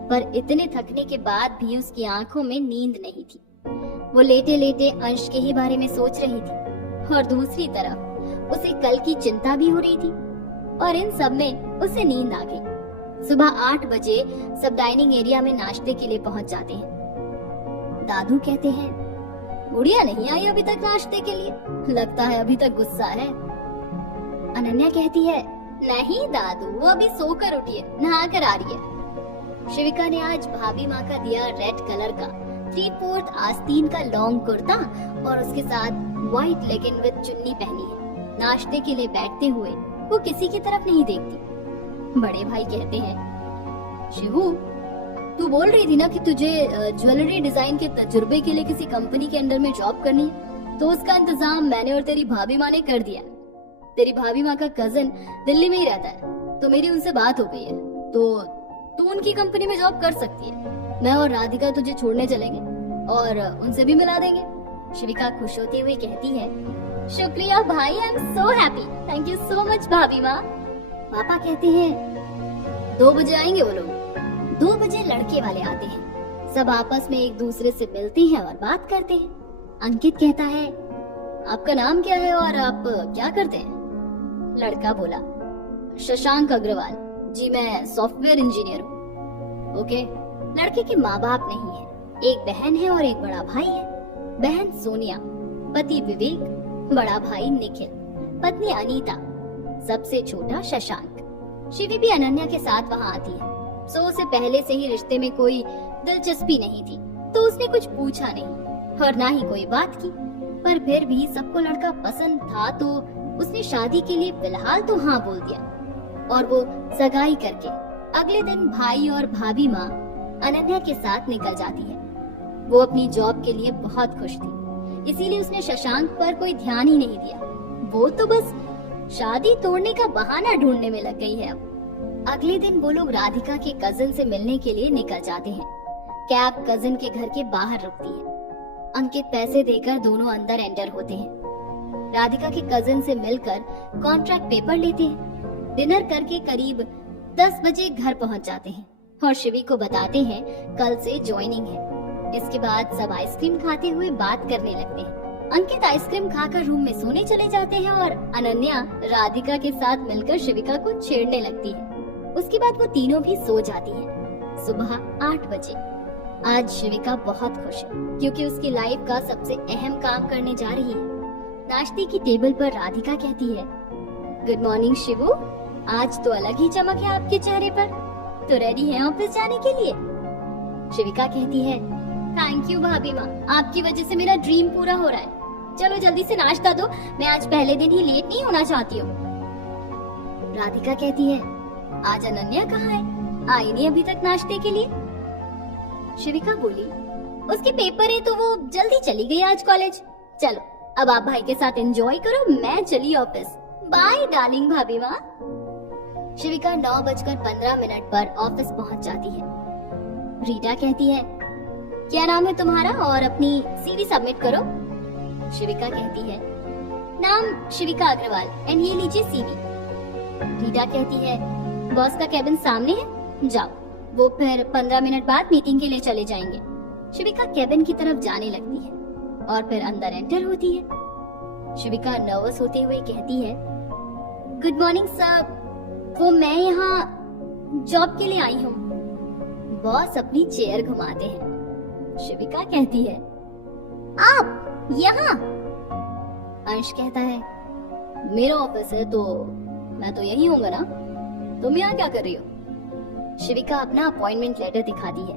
पर इतने थकने के बाद भी उसकी आंखों में नींद नहीं थी। वो लेटे लेटे अंश के ही बारे में सोच रही थी और दूसरी तरफ उसे कल की चिंता भी हो रही थी, और इन सब में उसे नींद आ गई। सुबह 8 बजे सब डाइनिंग एरिया में नाश्ते के लिए पहुंच जाते हैं। दादू कहते हैं, गुड़िया नहीं आई अभी तक नाश्ते के लिए, लगता है अभी तक गुस्सा है। अनन्या कहती है, नहीं दादू, वो अभी सोकर उठी है, नहा कर आ रही है। शिविका ने आज भाभी माँ का दिया रेड कलर का 3/4 आस्तीन का लॉन्ग कुर्ता और उसके साथ व्हाइट लेगिंग विद चुन्नी पहनी है। नाश्ते के लिए बैठते हुए वो किसी की तरफ नहीं देखती। बड़े भाई कहते हैं, शिवू, तू बोल रही थी ना कि तुझे ज्वेलरी डिजाइन के तजुर्बे के लिए किसी कंपनी के अंडर में जॉब करनी है, तो उसका इंतजाम मैंने और तेरी भाभी माँ ने कर दिया। तेरी भाभी माँ का कजन दिल्ली में ही रहता है, तो मेरी उनसे बात हो गई है, तो तू उनकी कंपनी में जॉब कर सकती है। मैं और राधिका तुझे छोड़ने चलेंगे और उनसे भी मिला देंगे। शिविका खुश होते हुए कहती है, शुक्रिया भाई, I am so happy, thank you so much भाभी माँ। पापा कहते हैं 2 बजे आएंगे वो लोग। 2 बजे लड़के वाले आते हैं। सब आपस में एक दूसरे से मिलते हैं और बात करते हैं। अंकित कहता है, आपका नाम क्या है और आप क्या करते हैं? लड़का बोला, शशांक अग्रवाल जी, मैं सॉफ्टवेयर इंजीनियर हूँ। ओके। लड़के के माँ बाप नहीं है, एक बहन है और एक बड़ा भाई है। बहन सोनिया, पति विवेक, बड़ा भाई निखिल, पत्नी अनीता, सबसे छोटा शशांक। शिवी भी अनन्या के साथ वहाँ आती है। सो उसे पहले से ही रिश्ते में कोई दिलचस्पी नहीं थी, तो उसने कुछ पूछा नहीं और ना ही कोई बात की। पर फिर भी सबको लड़का पसंद था, तो उसने शादी के लिए फिलहाल तो हाँ बोल दिया। और वो सगाई करके अगले दिन भाई और भाभी माँ अनन्या के साथ निकल जाती है। वो अपनी जॉब के लिए बहुत खुश थी, इसीलिए उसने शशांक पर कोई ध्यान ही नहीं दिया। वो तो बस शादी तोड़ने का बहाना ढूंढने में लग गई है अब। अगले दिन वो लोग राधिका के कजिन से मिलने के लिए निकल जाते हैं। कैब कजिन के घर के बाहर रुकती है। अंकित पैसे देकर दोनों अंदर एंटर होते हैं। राधिका के कजिन से मिलकर कॉन्ट्रैक्ट पेपर लेते हैं। डिनर करके करीब 10 बजे घर पहुंच जाते हैं और शिवी को बताते हैं कल से ज्वाइनिंग है। इसके बाद सब आइसक्रीम खाते हुए बात करने लगते हैं। अंकित आइसक्रीम खाकर रूम में सोने चले जाते हैं और अनन्या राधिका के साथ मिलकर शिविका को छेड़ने लगती है। उसके बाद वो तीनों भी सो जाती हैं। सुबह 8 बजे आज शिविका बहुत खुश है, क्योंकि उसकी लाइफ का सबसे अहम काम करने जा रही है। नाश्ते की टेबल पर राधिका कहती है, गुड मॉर्निंग शिवू, आज तो अलग ही चमक है आपके चेहरे पर। तो रेडी है ऑफिस जाने के लिए? शिविका कहती है, थैंक यू भाभी माँ, आपकी वजह से मेरा ड्रीम पूरा हो रहा है। चलो जल्दी से नाश्ता दो, मैं आज पहले दिन ही लेट नहीं होना चाहती हूँ। राधिका कहती है, आज अनन्या कहाँ है? आई नहीं अभी तक नाश्ते के लिए। शिविका बोली, उसके पेपर है तो वो जल्दी चली गई आज कॉलेज। चलो अब आप भाई के साथ एंजॉय करो, मैं चली ऑफिस। बाय डार्लिंग भाभी माँ। शिविका 9:15 पर ऑफिस पहुंच जाती है। रीटा कहती है, क्या नाम है तुम्हारा और अपनी सीवी सबमिट करो। शिविका कहती है, नाम शिविका अग्रवाल एंड ये लीजिए सीवी। रीटा कहती है, बॉस का केबिन सामने है, जाओ। वो फिर 15 मिनट बाद मीटिंग के लिए चले जाएंगे। शिविका केबिन की तरफ जाने लगती है और फिर अंदर एंटर होती है। शिविका नर्वस होते हुए कहती है, गुड मॉर्निंग सर, वो मैं यहाँ जॉब के लिए आई हूँ। बॉस अपनी चेयर घुमाते हैं। शिविका कहती है, आप यहाँ? अंश कहता है, मेरा ऑफिस है तो मैं तो यही होऊंगा ना, तुम यहाँ क्या कर रही हो? शिविका अपना अपॉइंटमेंट लेटर दिखाती है।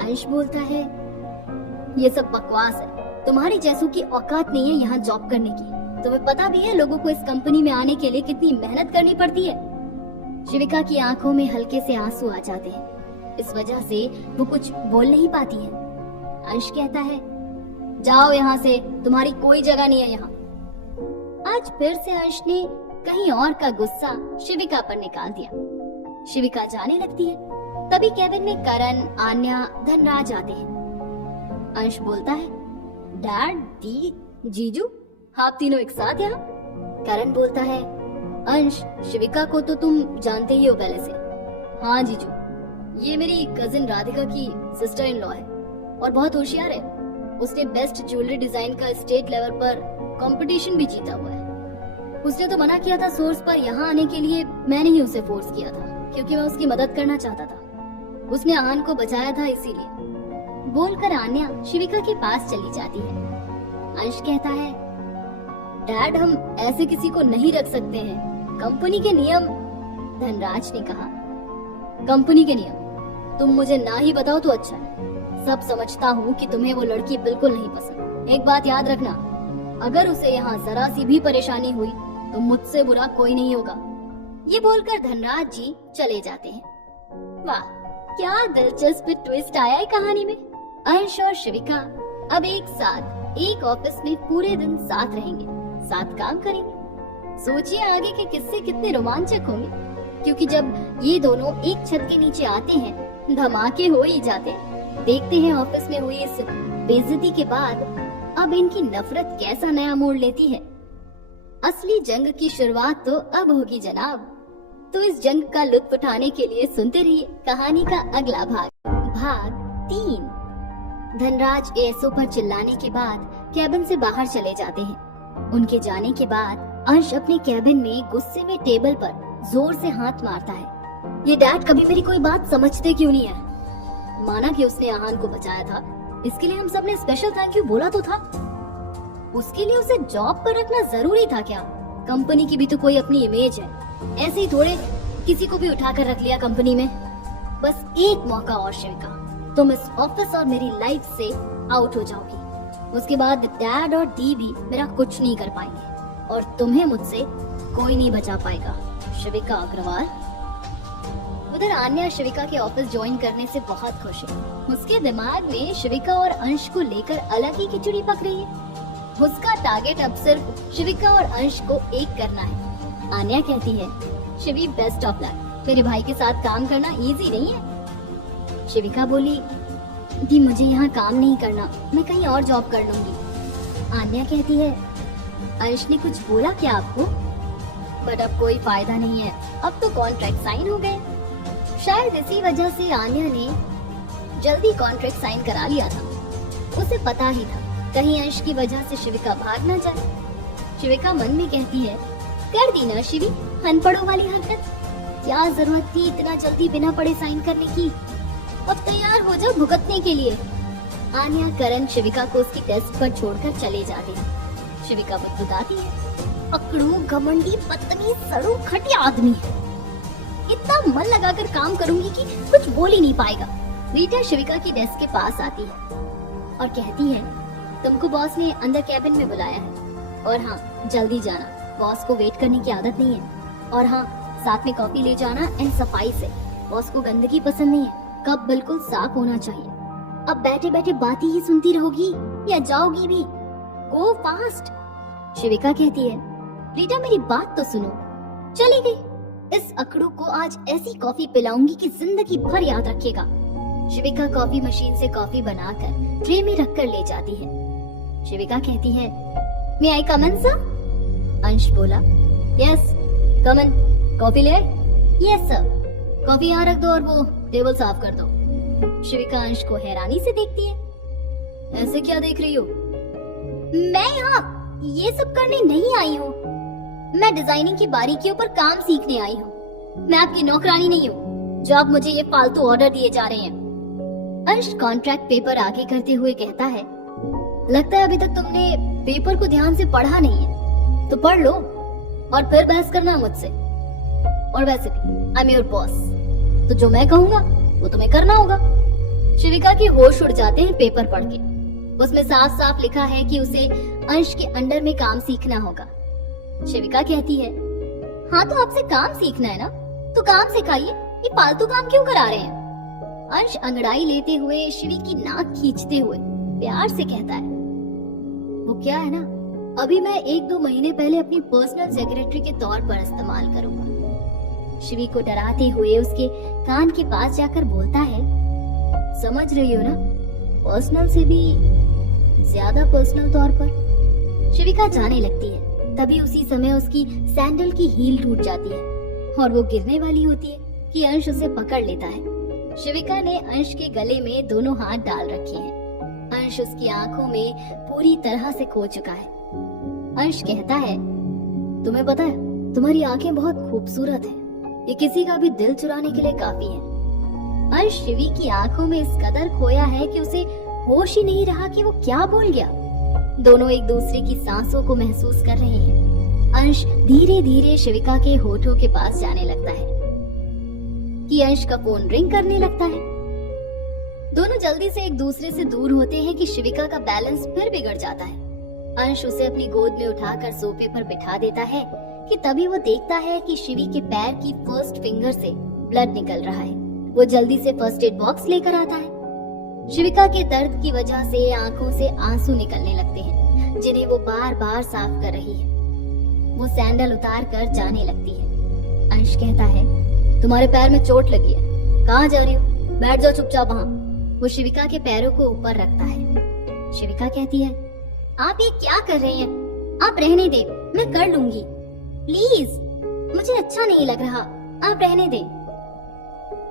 अंश बोलता है, ये सब बकवास है, तुम्हारी जैसों की औकात नहीं है यहाँ जॉब करने की। तुम्हें पता भी है लोगों को इस कंपनी में आने के लिए कितनी मेहनत करनी पड़ती है। शिविका की आंखों में हल्के से आंसू आ जाते हैं, इस वजह से वो कुछ बोल नहीं पाती है। अंश कहता है, जाओ यहाँ से, तुम्हारी कोई जगह नहीं है यहाँ। आज फिर से अंश ने कहीं और का गुस्सा शिविका पर निकाल दिया। शिविका जाने लगती है। तभी केबिन में करण, आन्या, धनराज आते हैं। अंश बोलता है, डैड, दी, जीजू, आप तीनों एक साथ यहाँ? करण बोलता है, अंश, शिविका को तो तुम जानते ही हो पहले से। हाँ जीजू, ये मेरी कजिन राधिका की सिस्टर इन लॉ है और बहुत होशियार है। उसने बेस्ट ज्वेलरी डिजाइन का स्टेट लेवल पर कंपटीशन भी जीता हुआ है। उसने तो मना किया था सोर्स पर यहाँ आने के लिए, मैंने ही उसे फोर्स किया था क्योंकि मैं उसकी मदद करना चाहता था। उसने आन को बचाया था इसीलिए। बोलकर आन्या शिविका के पास चली जाती है। अंश कहता है, डैड, हम ऐसे किसी को नहीं रख सकते हैं, कंपनी के नियम। धनराज ने कहा, कंपनी के नियम तुम मुझे ना ही बताओ तो अच्छा है। सब समझता हूँ कि तुम्हें वो लड़की बिल्कुल नहीं पसंद। एक बात याद रखना, अगर उसे यहाँ जरा सी भी परेशानी हुई तो मुझसे बुरा कोई नहीं होगा। ये बोलकर धनराज जी चले जाते हैं। वाह, क्या दिलचस्प ट्विस्ट आया है कहानी में। अंश और शिविका अब एक साथ एक ऑफिस में पूरे दिन साथ रहेंगे, साथ काम करेंगे। सोचिए आगे के किस्से कितने रोमांचक होंगे, क्योंकि जब ये दोनों एक छत के नीचे आते हैं धमाके हो ही जाते हैं। देखते हैं ऑफिस में हुई इस बेइज्जती के बाद अब इनकी नफरत कैसा नया मोड़ लेती है। असली जंग की शुरुआत तो अब होगी जनाब। तो इस जंग का लुत्फ उठाने के लिए सुनते रहिए कहानी का अगला भाग, भाग 3। धनराज एएसओ पर चिल्लाने के बाद कैबिन से बाहर चले जाते हैं। उनके जाने के बाद अंश अपने कैबिन में गुस्से में टेबल पर जोर से हाथ मारता है। ये डैड कभी मेरी कोई बात समझते क्यों नहीं है? माना कि उसने आहान को बचाया था, इसके लिए हम सब ने स्पेशल थैंक यू बोला तो था। उसके लिए उसे जॉब पर रखना जरूरी था क्या? कंपनी की भी तो कोई अपनी इमेज है, ऐसे ही थोड़े किसी को भी उठाकर रख लिया कंपनी में। बस एक मौका और शिविका, तुम इस ऑफिस और मेरी लाइफ से आउट हो जाओगी। उसके बाद डैड और दी भी मेरा कुछ नहीं कर पाएंगे और तुम्हें मुझसे कोई नहीं बचा पाएगा, शिविका अग्रवाल। उधर आन्या शिविका के ऑफिस ज्वाइन करने से बहुत खुश है। उसके दिमाग में शिविका और अंश को लेकर अलग ही खिचड़ी पक रही है। उसका टारगेट अब सिर्फ शिविका और अंश को एक करना है। आन्या कहती है, शिवी बेस्ट ऑफ लक, मेरे भाई के साथ काम करना इजी नहीं है। शिविका बोली, दी मुझे यहाँ काम नहीं करना, मैं कहीं और जॉब कर लूंगी। आन्या कहती है, अंश ने कुछ बोला क्या आपको? बट अब कोई फायदा नहीं है, अब तो कॉन्ट्रैक्ट साइन हो गए। शायद इसी वजह से आन्या ने जल्दी कॉन्ट्रैक्ट साइन करा लिया था। उसे पता ही था कहीं अंश की वजह से शिविका भाग ना जाए। शिविका मन में कहती है, कर दी ना शिवी अनपढ़ों वाली हरकत, क्या जरूरत थी इतना जल्दी बिना पढ़े साइन करने की? अब तैयार हो जाओ भुगतने के लिए। आन्या करण शिविका को उसकी डेस्क पर छोड़कर चले जाते हैं। शिविका बुदबुदाती है, अकड़ू घमंडी बदतमीज सड़ू खटिया आदमी है, इतना मन लगाकर काम करूंगी कि कुछ बोल ही नहीं पाएगा। रीटा शिविका की डेस्क के पास आती है और कहती है, तुमको बॉस ने अंदर कैबिन में बुलाया है और हाँ जल्दी जाना, बॉस को वेट करने की आदत नहीं है। और हाँ साथ में कॉफी ले जाना एंड सफाई से, बॉस को गंदगी पसंद नहीं है, कप बिल्कुल साफ होना चाहिए। अब बैठे बैठे बातें ही सुनती रहोगी या जाओगी भी? गो फास्ट। शिविका कहती है, रीटा मेरी बात तो सुनो। चली गई। इस अकड़ू को आज ऐसी कॉफी पिलाऊंगी कि जिंदगी भर याद रखेगा। शिविका कॉफी मशीन से कॉफी बनाकर ट्रे में रखकर ले जाती है। शिविका कहती है, मे आई कम इन सर? अंश बोला, यस कम इन। कॉफी ले? Yes sir. कॉफी यहाँ रख दो और वो टेबल साफ कर दो। शिविका अंश को हैरानी से देखती है, ऐसे क्या देख रही हो? मैं यहाँ ये सब करने नहीं आई हूँ, मैं डिजाइनिंग की बारीकियों पर काम सीखने आई हूँ। मैं आपकी नौकरानी नहीं हूँ जो आप मुझे ये फालतू ऑर्डर दिए जा रहे हैं। अंश कॉन्ट्रैक्ट पेपर आगे करते हुए कहता है, लगता है अभी तक तुमने पेपर को ध्यान से पढ़ा नहीं है, तो पढ़ लो और फिर बहस करना मुझसे। और वैसे भी आई एम योर बॉस, तो जो मैं कहूँगा वो तुम्हें करना होगा। शिविका की होश उड़ जाते हैं पेपर पढ़ के। उसमें साफ साफ लिखा है कि उसे अंश के अंडर में काम सीखना होगा। शिविका कहती है, हाँ तो आपसे काम सीखना है ना, तो काम सिखाइए, ये फालतू काम क्यों करा रहे हैं? अंश अंगड़ाई लेते हुए शिवी की नाक खींचते हुए प्यार से कहता है, वो क्या है ना, अभी मैं 1-2 महीने पहले अपनी पर्सनल सेक्रेटरी के तौर पर इस्तेमाल करूंगा। शिवी को डराते हुए उसके कान के पास जाकर बोलता है, समझ रही हो ना, पर्सनल से भी ज्यादा पर्सनल तौर पर। शिविका जाने लगती है, तभी उसी समय उसकी सैंडल की हील टूट जाती है और वो गिरने वाली होती है कि अंश उसे पकड़ लेता है। शिविका ने अंश के गले में दोनों हाथ डाल रखे हैं। अंश उसकी आंखों में पूरी तरह से खो चुका है। अंश कहता है, तुम्हें पता है तुम्हारी आंखें बहुत खूबसूरत हैं, ये किसी का भी दिल चुराने के लिए काफी है। अंश शिवी की आंखों में इस कदर खोया है कि उसे होश ही नहीं रहा कि वो क्या बोल गया। दोनों एक दूसरे की सांसों को महसूस कर रहे हैं। अंश धीरे धीरे शिविका के होठों के पास जाने लगता है कि अंश का फोन रिंग करने लगता है। दोनों जल्दी से एक दूसरे से दूर होते हैं कि शिविका का बैलेंस फिर बिगड़ जाता है। अंश उसे अपनी गोद में उठाकर सोफे पर बिठा देता है कि तभी वो देखता है कि शिवी के पैर की फर्स्ट फिंगर से ब्लड निकल रहा है। वो जल्दी से फर्स्ट एड बॉक्स लेकर आता है। शिविका के दर्द की वजह से आंखों से आंसू निकलने लगते हैं, जिन्हें वो बार बार साफ कर रही है। वो सैंडल उतार कर जाने लगती है। अंश कहता है, तुम्हारे पैर में चोट लगी है, कहाँ जा रही हो? बैठ जाओ चुपचाप वहाँ। वो शिविका के पैरों को ऊपर रखता है। शिविका कहती है, आप ये क्या कर रहे हैं? आप रहने दे, मैं कर लूंगी। प्लीज, मुझे अच्छा नहीं लग रहा, आप रहने दे।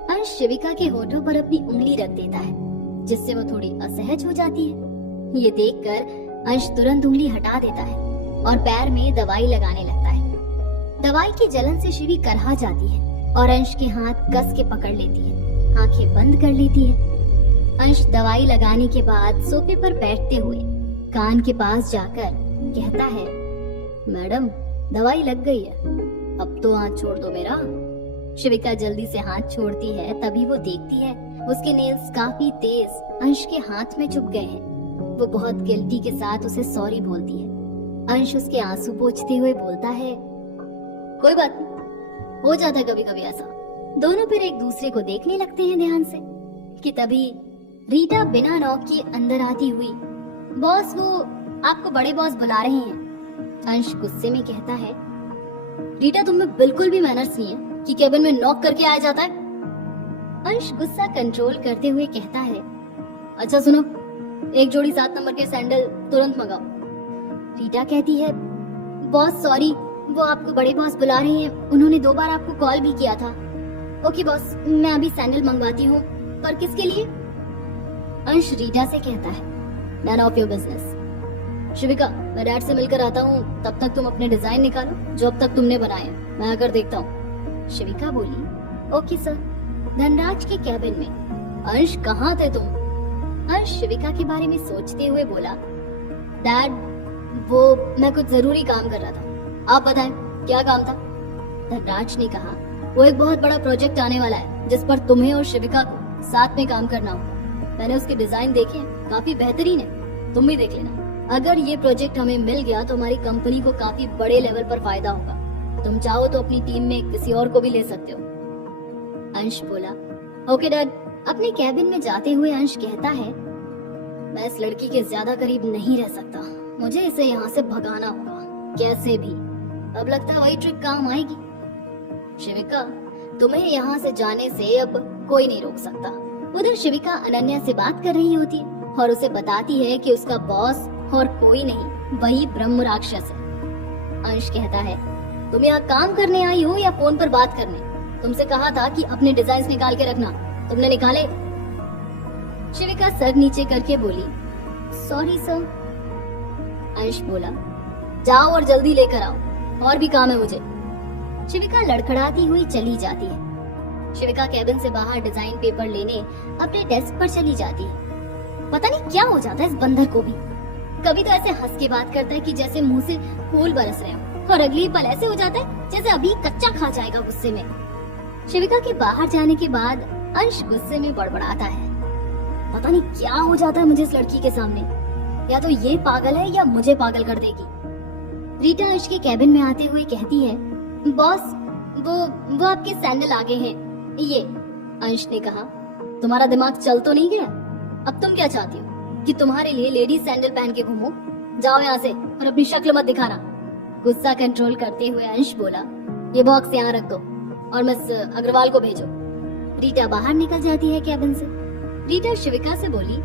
अंश शिविका के होठों पर अपनी उंगली रख देता है, जिससे वो थोड़ी असहज हो जाती है। ये देखकर अंश तुरंत उंगली हटा देता है और पैर में दवाई लगाने लगता है। दवाई की जलन से शिवी करहा जाती है और अंश के हाथ कस के पकड़ लेती है, आंखें बंद कर लेती है। अंश दवाई लगाने के बाद सोफे पर बैठते हुए कान के पास जाकर कहता है, मैडम दवाई लग गई है, अब तो हाथ छोड़ दो मेरा। शिविका जल्दी से हाथ छोड़ती है, तभी वो देखती है उसके नेल्स काफी तेज अंश के हाथ में चुभ गए हैं। वो बहुत गिल्टी के साथ उसे सॉरी बोलती है। अंश उसके आंसू पोंछते हुए बोलता है, कोई बात नहीं, हो जाता है कभी कभी ऐसा। दोनों फिर एक दूसरे को देखने लगते हैं ध्यान से कि तभी रीटा बिना नॉक के अंदर आती हुई, बॉस वो आपको बड़े बॉस बुला रहे हैं। अंश गुस्से में कहता है, रीटा तुम में बिल्कुल भी मैनर्स नहीं है कि केबिन में नॉक करके आया जाता है। अंश गुस्सा कंट्रोल करते हुए कहता है, अच्छा सुनो, एक जोड़ी 7 नंबर के सैंडल तुरंत मंगाओ। रीटा कहती है, बॉस सॉरी, वो आपको बड़े बॉस बुला रहे हैं, उन्होंने 2 बार आपको कॉल भी किया था। ओके बॉस, मैं अभी सैंडल मंगवाती हूँ, पर किसके लिए? अंश रीटा से कहता है, नन ऑफ योर बिजनेस। शिविका, मैं डैड से मिलकर आता हूँ, तब तक तुम अपने डिजाइन निकालो जो अब तक तुमने बनाए, मैं आकर देखता हूँ। शिविका बोली, ओके सर। धनराज के कैबिन में, अंश कहाँ थे तुम? अंश शिविका के बारे में सोचते हुए बोला, डैड वो मैं कुछ जरूरी काम कर रहा था। आप बताएं क्या काम था? धनराज ने कहा, वो एक बहुत बड़ा प्रोजेक्ट आने वाला है जिस पर तुम्हें और शिविका को साथ में काम करना हो। मैंने उसके डिजाइन देखे, काफी बेहतरीन है, तुम भी देख लेना। अगर ये प्रोजेक्ट हमें मिल गया तो हमारी कंपनी को काफी बड़े लेवल पर फायदा होगा। तुम चाहो तो अपनी टीम में किसी और को भी ले सकते हो। अंश बोला, ओके डैड। अपने कैबिन में जाते हुए अंश कहता है, मैं इस लड़की के ज्यादा करीब नहीं रह सकता, मुझे इसे यहाँ से भगाना होगा कैसे भी। अब लगता है वही ट्रिक काम आएगी। शिविका, तुम्हें यहाँ से जाने से अब कोई नहीं रोक सकता। उधर शिविका अनन्या से बात कर रही होती है और उसे बताती है कि उसका बॉस और कोई नहीं, वही ब्रह्म राक्षस है। अंश कहता है, तुम यहाँ काम करने आई हो या फोन पर बात करने? तुमसे कहा था कि अपने डिजाइन निकाल के रखना, तुमने निकाले? शिविका सर नीचे करके बोली, सॉरी सर। अंश बोला, जाओ और जल्दी लेकर आओ, और भी काम है मुझे। शिविका लड़खड़ाती हुई चली जाती है। शिविका कैबिन से बाहर डिजाइन पेपर लेने अपने डेस्क पर चली जाती है। पता नहीं क्या हो जाता है इस बंदर को भी, कभी तो ऐसे हंस के बात करता है कि जैसे मुंह से फूल बरस रहे हो, और अगली पल ऐसे हो जाता है जैसे अभी कच्चा खा जाएगा गुस्से में। शिविका के बाहर जाने के बाद अंश गुस्से में बड़बड़ाता है, पता नहीं क्या हो जाता है मुझे इस लड़की के सामने, या तो ये पागल है या मुझे पागल कर देगी। रीटा अंश के कैबिन में आते हुए कहती है, बॉस वो आपके सैंडल आ गए हैं। ये अंश ने कहा, तुम्हारा दिमाग चल तो नहीं गया? अब तुम क्या चाहती हो कि तुम्हारे लिए लेडीज सैंडल पहन के घूमो? जाओ यहाँ से और अपनी शक्ल मत दिखाना। गुस्सा कंट्रोल करते हुए अंश बोला, ये बॉक्स यहाँ रख दो और मिस अग्रवाल को भेजो। रीटा बाहर निकल जाती है कैबिन से। रीटा शिविका से बोली,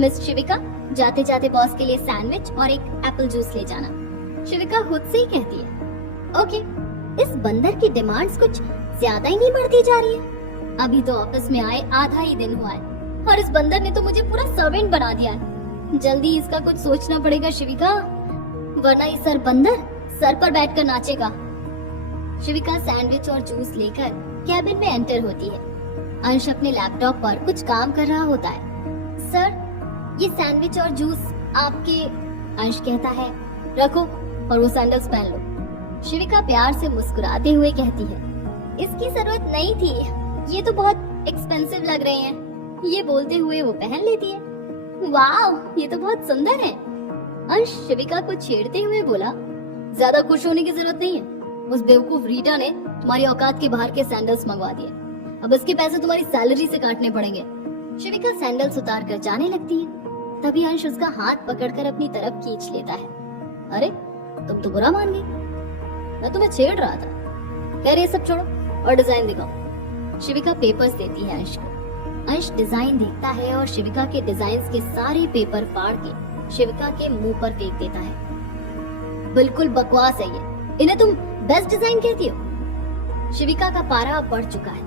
मिस शिविका, जाते जाते बॉस के लिए सैंडविच और एक एप्पल जूस ले जाना। शिविका खुद से ही कहती है, ओके। इस बंदर की डिमांड्स कुछ ज्यादा ही नहीं बढ़ती जा रही है। अभी तो ऑफिस में आए आधा ही दिन हुआ है और इस बंदर ने तो मुझे पूरा सर्वेंट बना दिया है। जल्दी इसका कुछ सोचना पड़ेगा शिविका, वरना ये सर बंदर सर पर बैठकर नाचेगा। शिविका सैंडविच और जूस लेकर कैबिन में एंटर होती है। अंश अपने लैपटॉप पर कुछ काम कर रहा होता है। सर, ये सैंडविच और जूस आपके। अंश कहता है, रखो और वो सैंडल्स पहन लो। शिविका प्यार से मुस्कुराते हुए कहती है, इसकी जरूरत नहीं थी, ये तो बहुत एक्सपेंसिव लग रहे हैं। ये बोलते हुए वो पहन लेती है। वाह, ये तो बहुत सुंदर है। अंश शिविका को छेड़ते हुए बोला, ज्यादा खुश होने की जरूरत नहीं है। उस बेवकूफ रीटा ने तुम्हारी औकात के बाहर के सैंडल्स मंगवा दिए, अब इसके पैसे तुम्हारी सैलरी से काटने पड़ेंगे। शिविका सैंडल्स उतार कर जाने लगती है। तभी अंश उसका हाथ पकड़कर अपनी तरफ खींच लेता है। अरे तुम तो बुरा मान गई, मैं तुम्हें छेड़ रहा था। कह रही सब छोड़ो और डिजाइन दिखाओ। शिविका पेपर्स देती है अंश को। अंश डिजाइन देखता है और शिविका के डिजाइन के सारे पेपर फाड़ के शिविका के मुंह पर फेंक देता है। बिल्कुल बकवास है ये, इन्हें तुम बेस्ट डिजाइन कहती हो। शिविका का पारा अब बढ़ चुका है।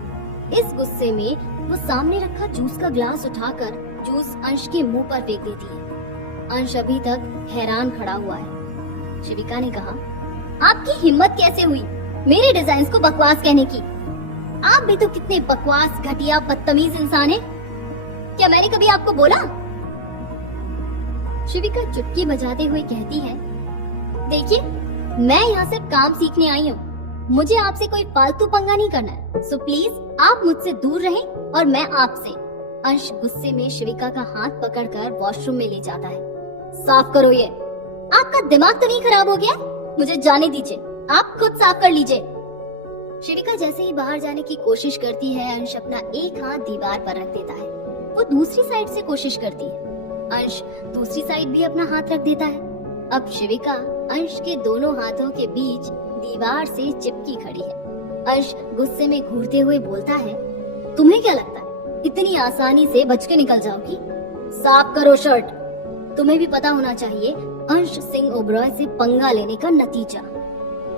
इस गुस्से में वो सामने रखा जूस का ग्लास उठाकर जूस अंश के मुंह पर फेंक देती है। अंश अभी तक हैरान खड़ा हुआ है। शिविका ने कहा, आपकी हिम्मत कैसे हुई मेरे डिजाइन को बकवास कहने की? आप भी तो कितने बकवास, घटिया, बदतमीज इंसान हैं। क्या मैंने कभी आपको बोला? शिविका चुटकी बजाते हुए कहती है, देखिए मैं यहाँ सिर्फ काम सीखने आई हूँ, मुझे आपसे कोई फालतू पंगा नहीं करना है, सो प्लीज आप मुझसे दूर रहें और मैं आपसे। अंश गुस्से में शिविका का हाथ पकड़कर वॉशरूम में ले जाता है। साफ करो ये, आपका दिमाग तो नहीं खराब हो गया? मुझे जाने दीजिए, आप खुद साफ कर लीजिए। शिविका जैसे ही बाहर जाने की कोशिश करती है, अंश अपना एक हाथ दीवार पर रख देता है। वो दूसरी साइड से कोशिश करती है। अंश दूसरी साइड भी अपना हाथ रख देता है। अब शिविका अंश के दोनों हाथों के बीच दीवार से चिपकी खड़ी है। अंश गुस्से में घूरते हुए बोलता है, तुम्हें क्या लगता है इतनी आसानी से बच के निकल जाओगी? साफ करो शर्ट। तुम्हें भी पता होना चाहिए अंश सिंह ओबरॉय से पंगा लेने का नतीजा।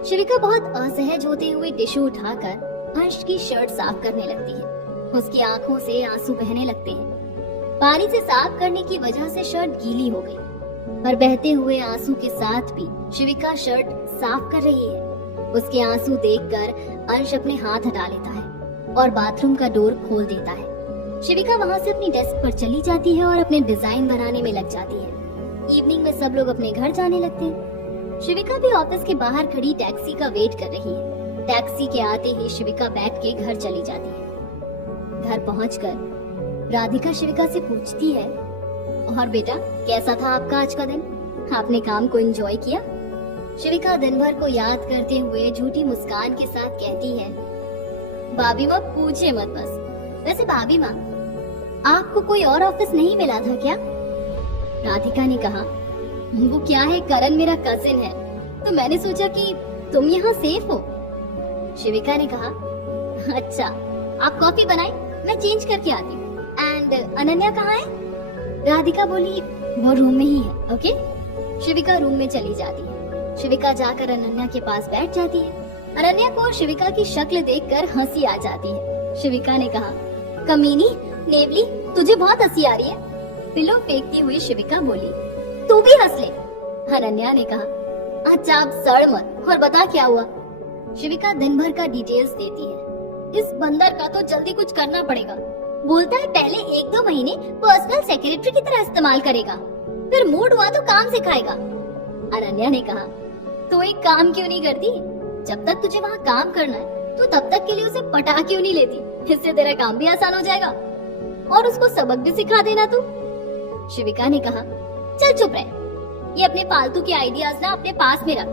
शिविका बहुत असहज होते हुए टिश्यू उठाकर अंश की शर्ट साफ करने लगती है। उसकी आंखों से आंसू बहने लगते हैं। पानी से साफ करने की वजह से शर्ट गीली हो गई, पर बहते हुए आंसू के साथ भी शिविका शर्ट साफ कर रही है। उसके आंसू देखकर अंश अपने हाथ हटा लेता है और बाथरूम का डोर खोल देता है। शिविका वहाँ से अपनी डेस्क पर चली जाती है और अपने डिजाइन बनाने में लग जाती है। इवनिंग में सब लोग अपने घर जाने लगते हैं। शिविका भी ऑफिस के बाहर खड़ी टैक्सी का वेट कर रही है। टैक्सी के आते ही शिविका बैठ के घर चली जाती है। घर पहुंचकर राधिका शिविका से पूछती है, और बेटा कैसा था आपका आज का दिन? आपने काम को एंजॉय किया? शिविका दिन भर को याद करते हुए झूठी मुस्कान के साथ कहती है, भाभी माँ पूछे मत बस। वैसे भाभी माँ, आपको कोई और ऑफिस नहीं मिला था क्या? राधिका ने कहा, वो क्या है, करण मेरा कजिन है, तो मैंने सोचा कि तुम यहाँ सेफ हो। शिविका ने कहा, अच्छा आप कॉफी बनाए, मैं चेंज करके आती हूँ। एंड अनन्या कहाँ है? राधिका बोली, वो रूम में ही है। ओके। शिविका रूम में चली जाती है। शिविका जाकर अनन्या के पास बैठ जाती है। अनन्या को शिविका की शक्ल देखकर हंसी आ जाती है। शिविका ने कहा, कमीनी, नेवली, तुझे बहुत हंसी आ रही है। पिलो फेंकती हुई शिविका बोली, तू भी हंस ले। अनन्या ने कहा, अच्छा आप सड़ मत, और बता क्या हुआ? शिविका दिन भर का डिटेल्स देती है। इस बंदर का तो जल्दी कुछ करना पड़ेगा। बोलता है पहले 1-2 महीने पर्सनल सेक्रेटरी की तरह इस्तेमाल करेगा, फिर मूड हुआ तो काम सिखाएगा। अनन्या ने कहा, तो एक काम क्यों नहीं करती? जब तक तुझे वहाँ काम करना है तो तब तक के लिए उसे पटा क्यों नहीं लेती? इससे तेरा काम भी आसान हो जाएगा और उसको सबक भी सिखा देना तू। शिविका ने कहा, चल चुप रह, ये अपने फालतू के आइडियाज ना अपने पास में रख।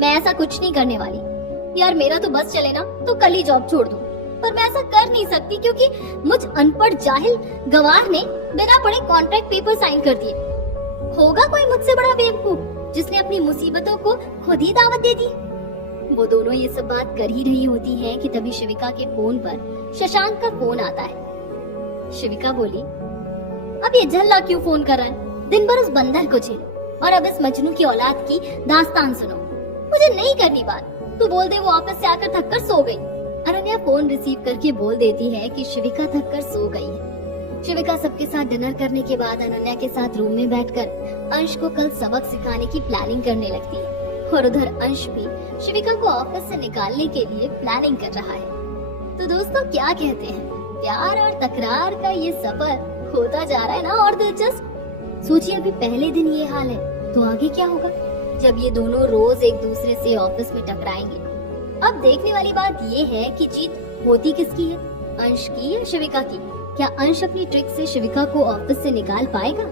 मैं ऐसा कुछ नहीं करने वाली। यार मेरा तो बस चले ना तो कल ही जॉब छोड़ दूं, पर मैं ऐसा कर नहीं सकती क्योंकि मुझ अनपढ़ जाहिल गवार ने बिना पढ़े कॉन्ट्रैक्ट पेपर साइन कर दिए। होगा कोई मुझसे बड़ा बेवकूफ जिसने अपनी मुसीबतों को खुद ही दावत दे दी। वो दोनों ये सब बात कर ही रही होती है कि तभी शिविका के फोन पर शशांक का फोन आता है। शिविका बोली, अब ये झल्ला क्यों फोन कर रहा है? दिन भर उस बंदर को झेलो और अब इस मजनू की औलाद की दास्तान सुनो। मुझे नहीं करनी बात, तू बोल दे वो ऑफिस से आकर थक कर सो गई। अनन्या फोन रिसीव करके बोल देती है कि शिविका थक कर सो गई है। शिविका सबके साथ डिनर करने के बाद अनन्या के साथ रूम में बैठकर अंश को कल सबक सिखाने की प्लानिंग करने लगती है और उधर अंश भी शिविका को ऑफिस से निकालने के लिए प्लानिंग कर रहा है। तो दोस्तों क्या कहते हैं, प्यार और तकरार का ये सफर होता जा रहा है ना और दिलचस्प। सोचिए अभी पहले दिन ये हाल है तो आगे क्या होगा जब ये दोनों रोज एक दूसरे से ऑफिस में टकराएंगे। अब देखने वाली बात ये है कि जीत होती किसकी है, अंश की या शिविका की? क्या अंश अपनी ट्रिक से शिविका को ऑफिस से निकाल पाएगा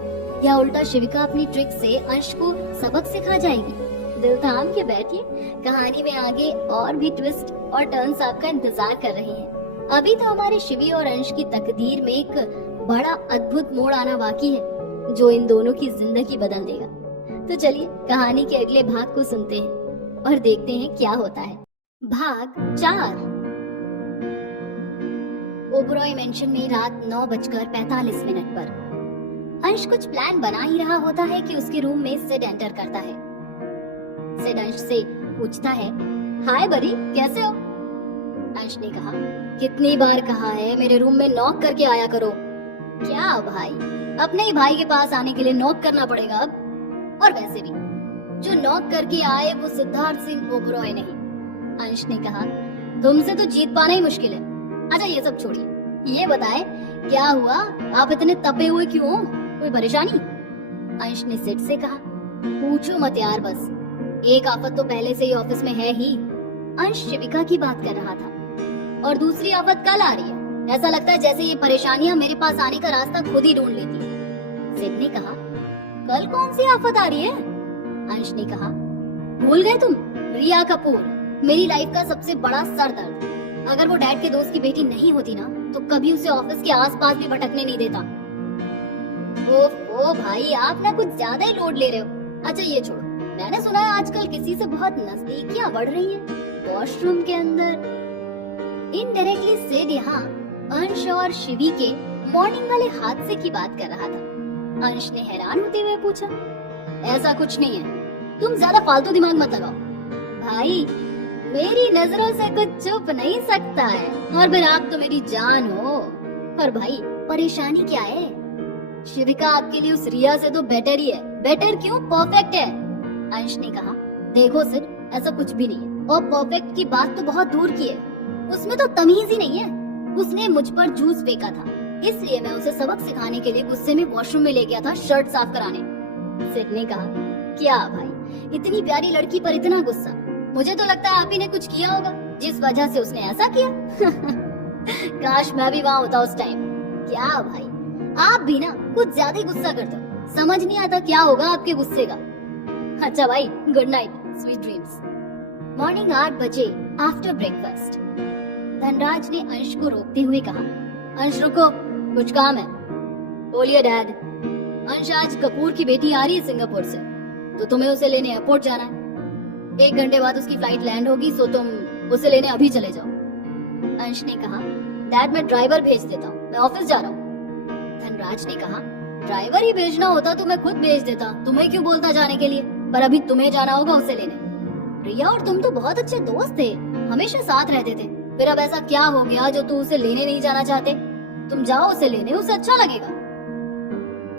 या उल्टा शिविका अपनी ट्रिक से अंश को सबक सिखा जाएगी? दिल थाम के बैठिए, कहानी में आगे और भी ट्विस्ट और टर्न्स आपका इंतजार कर रहे हैं। अभी तो हमारे शिवी और अंश की तकदीर में एक बड़ा अद्भुत मोड़ आना बाकी है जो इन दोनों की जिंदगी बदल देगा। तो चलिए कहानी के अगले भाग को सुनते हैं और देखते हैं क्या होता है। भाग 4। ओबरॉय मेंशन में रात 9:45 पर अंश कुछ प्लान बना ही रहा होता है कि उसके रूम में सिड एंटर करता है। सिड अंश से पूछता है, हाय बरी, कैसे हो? अंश ने कहा, कितनी बार कहा है मेरे रूम में नॉक करके आया करो। क्या भाई, अपने ही भाई के पास आने के लिए नॉक करना पड़ेगा अब? और वैसे भी जो नॉक करके आए वो सिद्धार्थ सिंह ओबरॉय नहीं। अंश ने कहा, तुमसे तो जीत पाना ही मुश्किल है। अच्छा ये सब छोड़िए, ये बताएं क्या हुआ, आप इतने तपे हुए क्यों हो? कोई परेशानी? अंश ने सिड से कहा, पूछो मत यार, बस एक आफत तो पहले से ही ऑफिस में है ही। अंश शिविका की बात कर रहा था और दूसरी आफत कल आ रही है। ऐसा लगता है जैसे ये परेशानियां मेरे पास आने का रास्ता खुद ही ढूंढ लेती है। सिड ने कहा, कल कौन सी आफत आ रही है? अंश ने कहा, भूल गए तुम? रिया कपूर, मेरी लाइफ का सबसे बड़ा सरदर्द। अगर वो डैड के दोस्त की बेटी नहीं होती ना तो कभी उसे ऑफिस के आसपास भी भटकने नहीं देता। ओ भाई, आप ना कुछ ज्यादा ही लोड ले रहे हो। अच्छा ये छोड़ो, मैंने सुना है आजकल किसी से बहुत नजदीकियां बढ़ रही हैं वॉशरूम के अंदर। इनडायरेक्टली सिड यहाँ अंश और शिवी के मॉर्निंग वाले हादसे की बात कर रहा था। अंश ने हैरान होते हुए पूछा, ऐसा कुछ नहीं है, तुम ज्यादा फालतू दिमाग मत लगाओ। भाई मेरी नजरों से कुछ छुप नहीं सकता है, और फिर आप तो मेरी जान हो। और भाई परेशानी क्या है? शिविका आपके लिए उस रिया से तो बेटर ही है। बेटर क्यों, परफेक्ट है। अंश ने कहा, देखो सिड, ऐसा कुछ भी नहीं है, और परफेक्ट की बात तो बहुत दूर की है, उसमें तो तमीज ही नहीं है। उसने मुझ पर जूस फेंका था, इसलिए मैं उसे सबक सिखाने के लिए गुस्से में वॉशरूम में ले गया था शर्ट साफ कराने। सिड ने कहा, क्या भाई, इतनी प्यारी लड़की पर इतना गुस्सा? मुझे तो लगता है आप ही ने कुछ किया होगा जिस वजह से उसने ऐसा किया। काश मैं भी वहाँ होता उस टाइम। क्या भाई, आप भी ना कुछ ज्यादा ही गुस्सा करते हो, समझ नहीं आता क्या होगा आपके गुस्से का। अच्छा भाई, good night, sweet dreams. Morning 8 बजे आफ्टर ब्रेकफास्ट धनराज ने अंश को रोकते हुए कहा, अंश रुको, कुछ काम है। बोलिए डैड। अंश, आज कपूर की बेटी आ रही है सिंगापुर से, तो तुम्हें उसे लेने एयरपोर्ट जाना है। 1 घंटे बाद उसकी फ्लाइट लैंड होगी, सो तुम उसे लेने अभी चले जाओ। अंश ने कहा, डैड मैं ड्राइवर भेज देता हूँ, मैं ऑफिस जा रहा हूँ। धनराज ने कहा, ड्राइवर ही भेजना होता तो मैं खुद भेज देता, तुम्हें क्यों बोलता जाने के लिए? पर अभी तुम्हें जाना होगा उसे लेने। रिया और तुम तो बहुत अच्छे दोस्त थे, हमेशा साथ रहते थे, फिर अब ऐसा क्या हो गया जो तू उसे लेने नहीं जाना चाहते? तुम जाओ उसे लेने, उसे अच्छा लगेगा।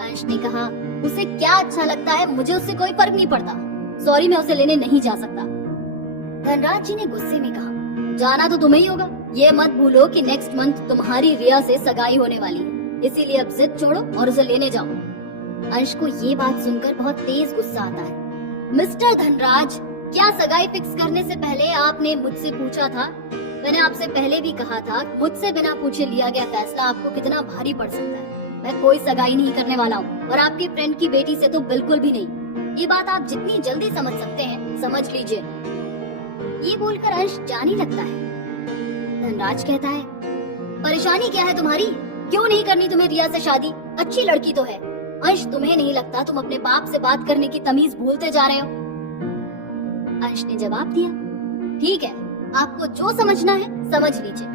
अंश ने कहा, उसे क्या अच्छा लगता है, मुझे उससे कोई फर्क नहीं पड़ता। सॉरी, मैं उसे लेने नहीं जा सकता। धनराज जी ने गुस्से में कहा, जाना तो तुम्हें ही होगा। ये मत भूलो कि नेक्स्ट मंथ तुम्हारी रिया से सगाई होने वाली है, इसीलिए अब जिद छोड़ो और उसे लेने जाओ। अंश को ये बात सुनकर बहुत तेज गुस्सा आता है। मिस्टर धनराज, क्या सगाई फिक्स करने से पहले आपने मुझसे पूछा था? मैंने आपसे पहले भी कहा था, मुझसे बिना पूछे लिया गया फैसला आपको कितना भारी पड़ सकता है। मैं कोई सगाई नहीं करने वाला हूँ, और आपकी फ्रेंड की बेटी से तो बिल्कुल भी नहीं। ये बात आप जितनी जल्दी समझ सकते हैं समझ लीजिए। ये बोलकर अंश जाने लगता है। धनराज कहता है, परेशानी क्या है तुम्हारी? क्यों नहीं करनी तुम्हें रिया से शादी? अच्छी लड़की तो है। अंश, तुम्हें नहीं लगता तुम अपने बाप से बात करने की तमीज भूलते जा रहे हो? अंश ने जवाब दिया, ठीक है, आपको जो समझना है समझ लीजिए,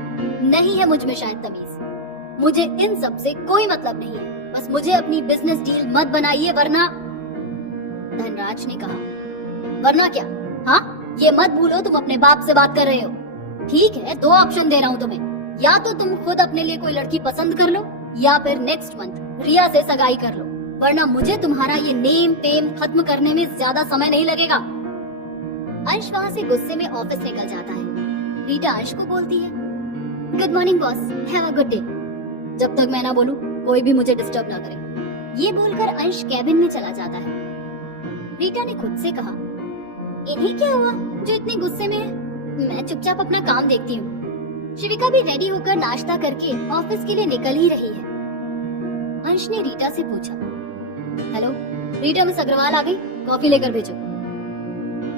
नहीं है मुझ में शायद तमीज। मुझे इन सब से कोई मतलब नहीं है, बस मुझे अपनी बिजनेस डील मत बनाइए वरना। धनराज ने कहा, वरना क्या? हाँ, ये मत भूलो तुम अपने बाप से बात कर रहे हो। ठीक है, 2 ऑप्शन दे रहा हूँ तुम्हें, या तो तुम खुद अपने लिए कोई लड़की पसंद कर लो, या फिर नेक्स्ट मंथ रिया से सगाई कर लो, वरना मुझे तुम्हारा ये नेम फेम खत्म करने में ज्यादा समय नहीं लगेगा। अंश वहाँ से गुस्से में ऑफिस निकल जाता है। रीटा अंश को बोलती है, good morning boss, have a good day. जब तक मैं ना बोलूं कोई भी मुझे डिस्टर्ब ना करे। ये बोलकर अंश कैबिन में चला जाता है। रीटा ने खुद से कहा, इन्हें क्या हुआ जो इतने गुस्से में है? मैं चुपचाप अपना काम देखती हूँ। शिविका भी रेडी होकर नाश्ता करके ऑफिस के लिए निकल ही रही है। अंश ने रीटा से पूछा, हेलो रीटा, मिस अग्रवाल आ गई, कॉफी लेकर भेजो।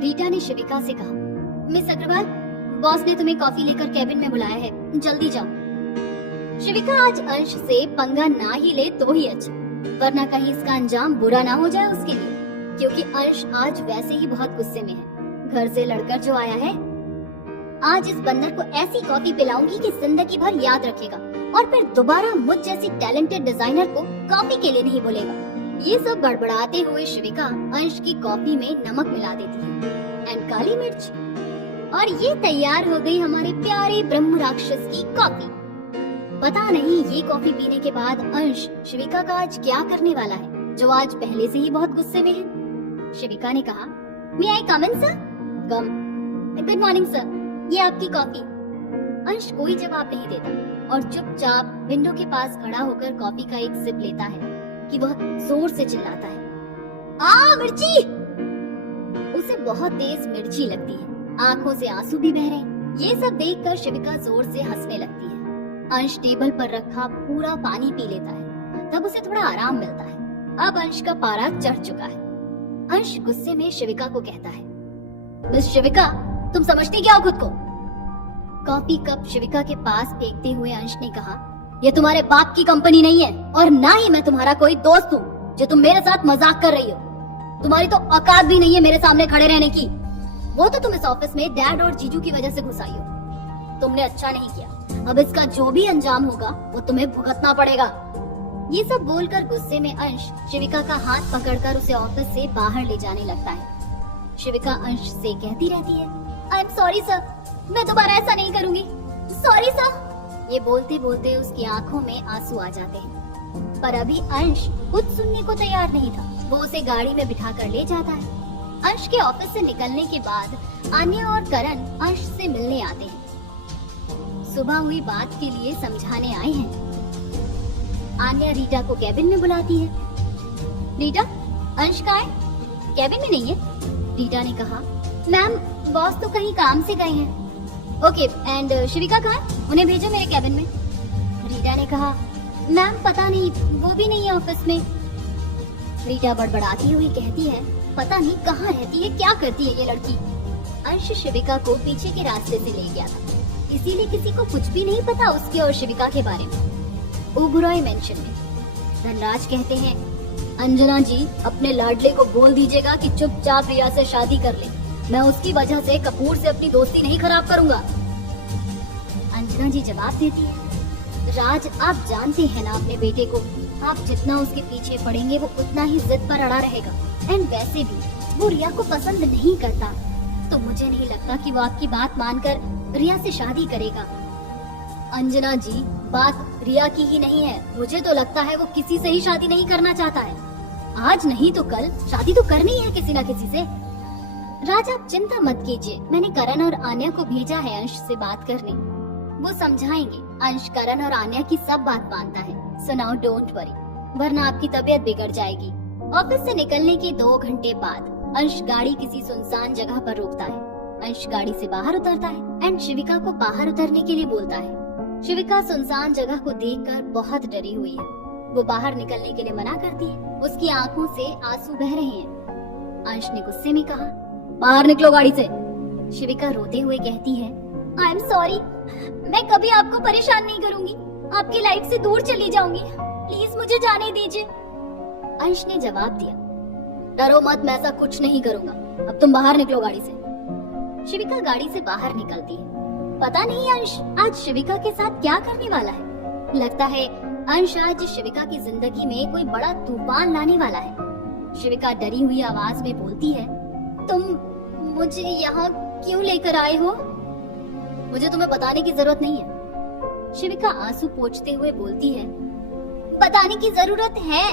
रीटा ने शिविका से कहा, मिस अग्रवाल, बॉस ने तुम्हें कॉफी लेकर कैबिन में बुलाया है, जल्दी जाओ। शिविका आज अंश से पंगा ना ही ले तो ही अच्छा, वरना कहीं इसका अंजाम बुरा ना हो जाए उसके लिए, क्योंकि अंश आज वैसे ही बहुत गुस्से में है। घर से लड़कर जो आया है, आज इस बंदर को ऐसी कॉफी पिलाऊंगी कि जिंदगी भर याद रखेगा और फिर दोबारा मुझ जैसी टैलेंटेड डिजाइनर को कॉफी के लिए नहीं बोलेगा। ये सब बड़बड़ाते हुए शिविका अंश की कॉफी में नमक मिला देती है एंड काली मिर्च, और ये तैयार हो गई हमारे प्यारे ब्रह्म राक्षस की कॉफी। पता नहीं ये कॉफी पीने के बाद अंश शिविका का आज क्या करने वाला है, जो आज पहले से ही बहुत गुस्से में है। शिविका ने कहा, मे आई कम इन सर? कम। गुड मॉर्निंग सर, ये आपकी कॉफी। अंश कोई जवाब नहीं देता और चुपचाप विंडो के पास खड़ा होकर कॉफी का एक सिप लेता है कि वह जोर से चिल्लाता है, आ मिर्ची। उसे बहुत तेज मिर्ची लगती है, आंखों से आंसू भी बह रहे हैं। ये सब देखकर शिविका जोर से हंसने लगती है। अंश टेबल पर रखा पूरा पानी पी लेता है, तब उसे थोड़ा आराम मिलता है। अब अंश का पारा चढ़ चुका है। अंश गुस्से में शिविका को कहता है, मिस शिविका, तुम समझती क्या हो खुद को? कॉफी कप शिविका के पास फेंकते हुए अंश ने कहा, ये तुम्हारे बाप की कंपनी नहीं है और ना ही मैं तुम्हारा कोई दोस्त हूँ जो तुम मेरे साथ मजाक कर रही हो। तुम्हारी तो औकात भी नहीं है मेरे सामने खड़े रहने की। वो तो तुम इस ऑफिस में डैड और जीजू की वजह से घुस आई हो। तुमने अच्छा नहीं किया। अब इसका जो भी अंजाम होगा वो तुम्हें भुगतना पड़ेगा। ये सब बोलकर गुस्से में अंश शिविका का हाथ पकड़कर उसे ऑफिस से बाहर ले जाने लगता है। शिविका अंश से कहती रहती है, आई एम सॉरी सर, मैं दोबारा ऐसा नहीं करूंगी। Sorry sir. ये बोलते बोलते उसकी आंखों में आंसू आ जाते हैं, पर अभी अंश कुछ सुनने को तैयार नहीं था। वो उसे गाड़ी में बिठा कर ले जाता है। अंश के ऑफिस से निकलने के बाद आन्या और करण अंश से मिलने आते हैं। सुबह हुई बात के लिए समझाने आए हैं। आन्या रीटा को कैबिन में बुलाती है। रीटा, अंश कहाँ है? कैबिन में नहीं है। रीटा ने कहा, मैम बॉस तो कहीं काम से गए हैं। ओके, एंड शिविका कहाँ है? उन्हें भेजो मेरे कैबिन में। रीटा ने कहा, मैम पता नहीं, वो भी नहीं है ऑफिस में। रीटा बड़बड़ाती हुई कहती है, पता नहीं कहाँ रहती है, क्या करती है ये लड़की। अंश शिविका को पीछे के रास्ते से ले गया था, इसीलिए किसी को कुछ भी नहीं पता उसके और शिविका के बारे में। ओबरॉय मेंशन में धनराज कहते हैं, अंजना जी अपने लाडले को बोल दीजिएगा कि चुपचाप रिया से शादी कर ले। मैं उसकी वजह से कपूर से अपनी दोस्ती नहीं खराब करूंगा। अंजना जी जवाब देती है, राज आप जानते हैं ना अपने बेटे को, आप जितना उसके पीछे पड़ेंगे वो उतना ही जिद पर अड़ा रहेगा। एंड वैसे भी वो रिया को पसंद नहीं करता, तो मुझे नहीं लगता कि वो आपकी बात मानकर रिया से शादी करेगा। अंजना जी, बात रिया की ही नहीं है, मुझे तो लगता है वो किसी से ही शादी नहीं करना चाहता है। आज नहीं तो कल शादी तो करनी है किसी न किसी से। राज आप चिंता मत कीजिए, मैंने करण और आन्या को भेजा है अंश से बात करने, वो समझाएंगे। अंश करण और आन्या की सब बात मानता है, सो नाउ डोंट वरी, वरना आपकी तबीयत बिगड़ जाएगी। ऑफिस से निकलने के 2 घंटे बाद अंश गाड़ी किसी सुनसान जगह पर रोकता है। अंश गाड़ी से बाहर उतरता है एंड शिविका को बाहर उतरने के लिए बोलता है। शिविका सुनसान जगह को देखकर बहुत डरी हुई है। वो बाहर निकलने के लिए मना करती है, उसकी आंखों से आंसू बह रहे हैं। अंश ने गुस्से में कहा, बाहर निकलो गाड़ी से। शिविका रोते हुए कहती है, आई एम सॉरी, मैं कभी आपको परेशान नहीं करूंगी, आपकी लाइफ से दूर चली जाऊंगी, प्लीज मुझे जाने दीजिए। अंश ने जवाब दिया, डरो मत, मैं ऐसा कुछ नहीं करूंगा, अब तुम बाहर निकलो गाड़ी से। शिविका गाड़ी से बाहर निकलती है। पता नहीं अंश आज शिविका के साथ क्या करने वाला है। लगता है अंश आज शिविका की जिंदगी में कोई बड़ा तूफान लाने वाला है। शिविका डरी हुई आवाज में बोलती है, तुम मुझे यहाँ क्यों लेकर आए हो? मुझे तुम्हें बताने की जरूरत नहीं है। शिविका आंसू पोंछते हुए बोलती है, बताने की जरूरत है,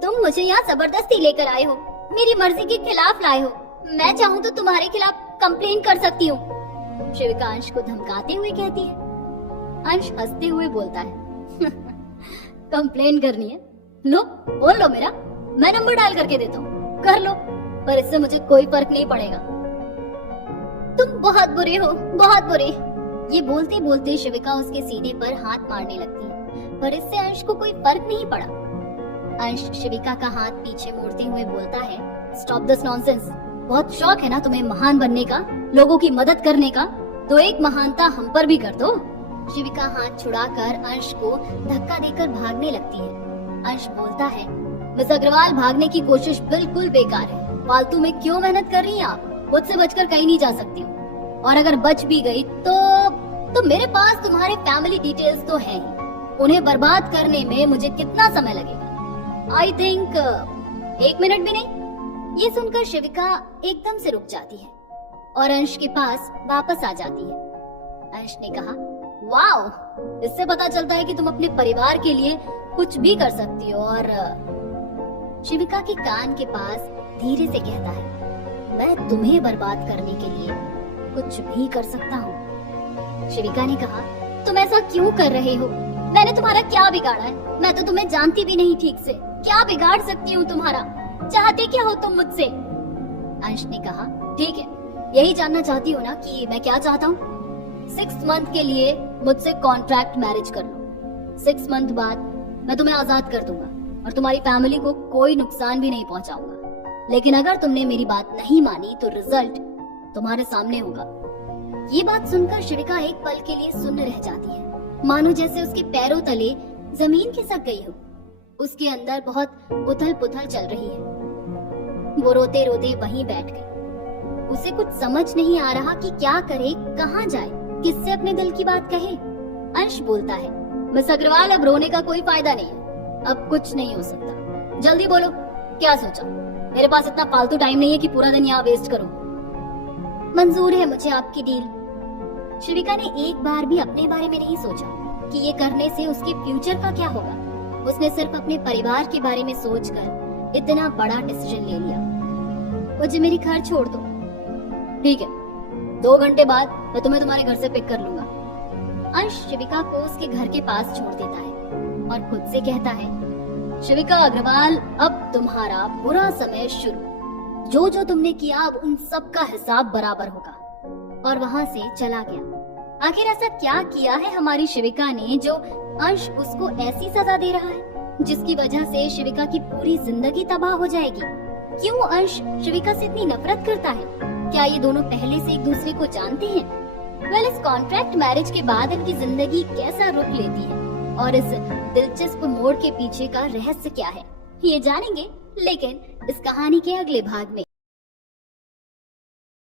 तुम मुझे यहाँ जबरदस्ती लेकर आए हो, मेरी मर्जी के खिलाफ लाए हो। मैं चाहूँ तो तुम्हारे खिलाफ कंप्लेन कर सकती हूँ। शिविका अंश को धमकाते हुए कहती है। अंश हंसते हुए बोलता है, कंप्लेन करनी है? लो बोल लो मेरा, मैं नंबर डायल करके देता हूँ, कर लो, पर इससे मुझे कोई फर्क नहीं पड़ेगा। तुम बहुत बुरे हो, बहुत बुरे। ये बोलते बोलते शिविका उसके सीने पर हाथ मारने लगती है, पर इससे अंश को कोई फर्क नहीं पड़ा। अंश शिविका का हाथ पीछे मोड़ते हुए बोलता है, स्टॉप दिस नॉनसेंस। बहुत शौक है ना तुम्हें महान बनने का, लोगों की मदद करने का, तो एक महानता हम पर भी कर दो। शिविका हाथ छुड़ाकर अंश को धक्का देकर भागने लगती है। अंश बोलता है, मिस अग्रवाल भागने की कोशिश बिल्कुल बेकार है। फालतू में क्यों मेहनत कर रही हैं आप? मुझसे बचकर कहीं नहीं जा सकती हूँ, और अगर बच भी गई तो मेरे पास तुम्हारे फैमिली डिटेल्स तो है ही। उन्हें बर्बाद करने में मुझे कितना समय लगेगा? आई थिंक 1 मिनट भी नहीं। ये सुनकर शिविका एकदम से रुक जाती है और अंश के पास वापस आ जाती है। अंश ने कहा, वाओ, इससे पता चलता है कि तुम अपने परिवार के लिए कुछ भी कर सकती हो। और शिविका के कान के पास धीरे से कहता है, मैं तुम्हें बर्बाद करने के लिए कुछ भी कर सकता हूँ। शिविका ने कहा, तुम ऐसा क्यों कर रहे हो? मैंने तुम्हारा क्या बिगाड़ा है? मैं तो तुम्हें जानती भी नहीं ठीक से। क्या बिगाड़ सकती हूँ तुम्हारा? चाहते क्या हो तुम मुझसे? अंश ने कहा, ठीक है, यही जानना चाहती हो ना कि मैं क्या चाहता हूँ? 6 मंथ के लिए मुझसे कॉन्ट्रैक्ट मैरिज कर लो। 6 मंथ बाद मैं तुम्हें आजाद कर दूंगा और तुम्हारी फैमिली को कोई नुकसान भी नहीं पहुंचाऊंगा। लेकिन अगर तुमने मेरी बात नहीं मानी तो रिजल्ट तुम्हारे सामने होगा। ये बात सुनकर शिविका एक पल के लिए सुन्न रह जाती है, मानो जैसे उसके पैरों तले जमीन खिसक गई हो। उसके अंदर बहुत उथल पुथल चल रही है। वो रोते रोते वहीं बैठ गई। उसे कुछ समझ नहीं आ रहा कि क्या करे, कहाँ जाए, किससे अपने दिल की बात कहे। अंश बोलता है, मिस अग्रवाल, अब रोने का कोई फायदा नहीं है। अब कुछ नहीं हो सकता। जल्दी बोलो, क्या सोचा? मेरे पास इतना फालतू टाइम नहीं है कि पूरा दिन यहाँ वेस्ट करूं। मंजूर है मुझे आपकी डील। शिविका ने एक बार भी अपने बारे में नहीं सोचा कि ये करने से उसके फ्यूचर का क्या होगा। उसने सिर्फ अपने परिवार के बारे में सोचकर इतना बड़ा डिसीजन ले लिया। मुझे मेरे घर छोड़ दो। ठीक है, 2 घंटे बाद मैं तुम्हें तुम्हारे घर से पिक कर लूंगा। अंश शिविका को उसके घर के पास छोड़ देता है और खुद से कहता है, शिविका अग्रवाल, अब तुम्हारा बुरा समय शुरू। जो जो तुमने किया अब उन सब का हिसाब बराबर होगा। और वहाँ से चला गया। आखिर ऐसा क्या किया है हमारी शिविका ने जो अंश उसको ऐसी सजा दे रहा है जिसकी वजह से शिविका की पूरी जिंदगी तबाह हो जाएगी? क्यों अंश शिविका से इतनी नफरत करता है? क्या ये दोनों पहले से एक दूसरे को जानते हैं? वेल, इस कॉन्ट्रैक्ट मैरिज के बाद इनकी जिंदगी कैसा रुख लेती है और इस दिलचस्प मोड़ के पीछे का रहस्य क्या है, ये जानेंगे, लेकिन इस कहानी के अगले भाग में।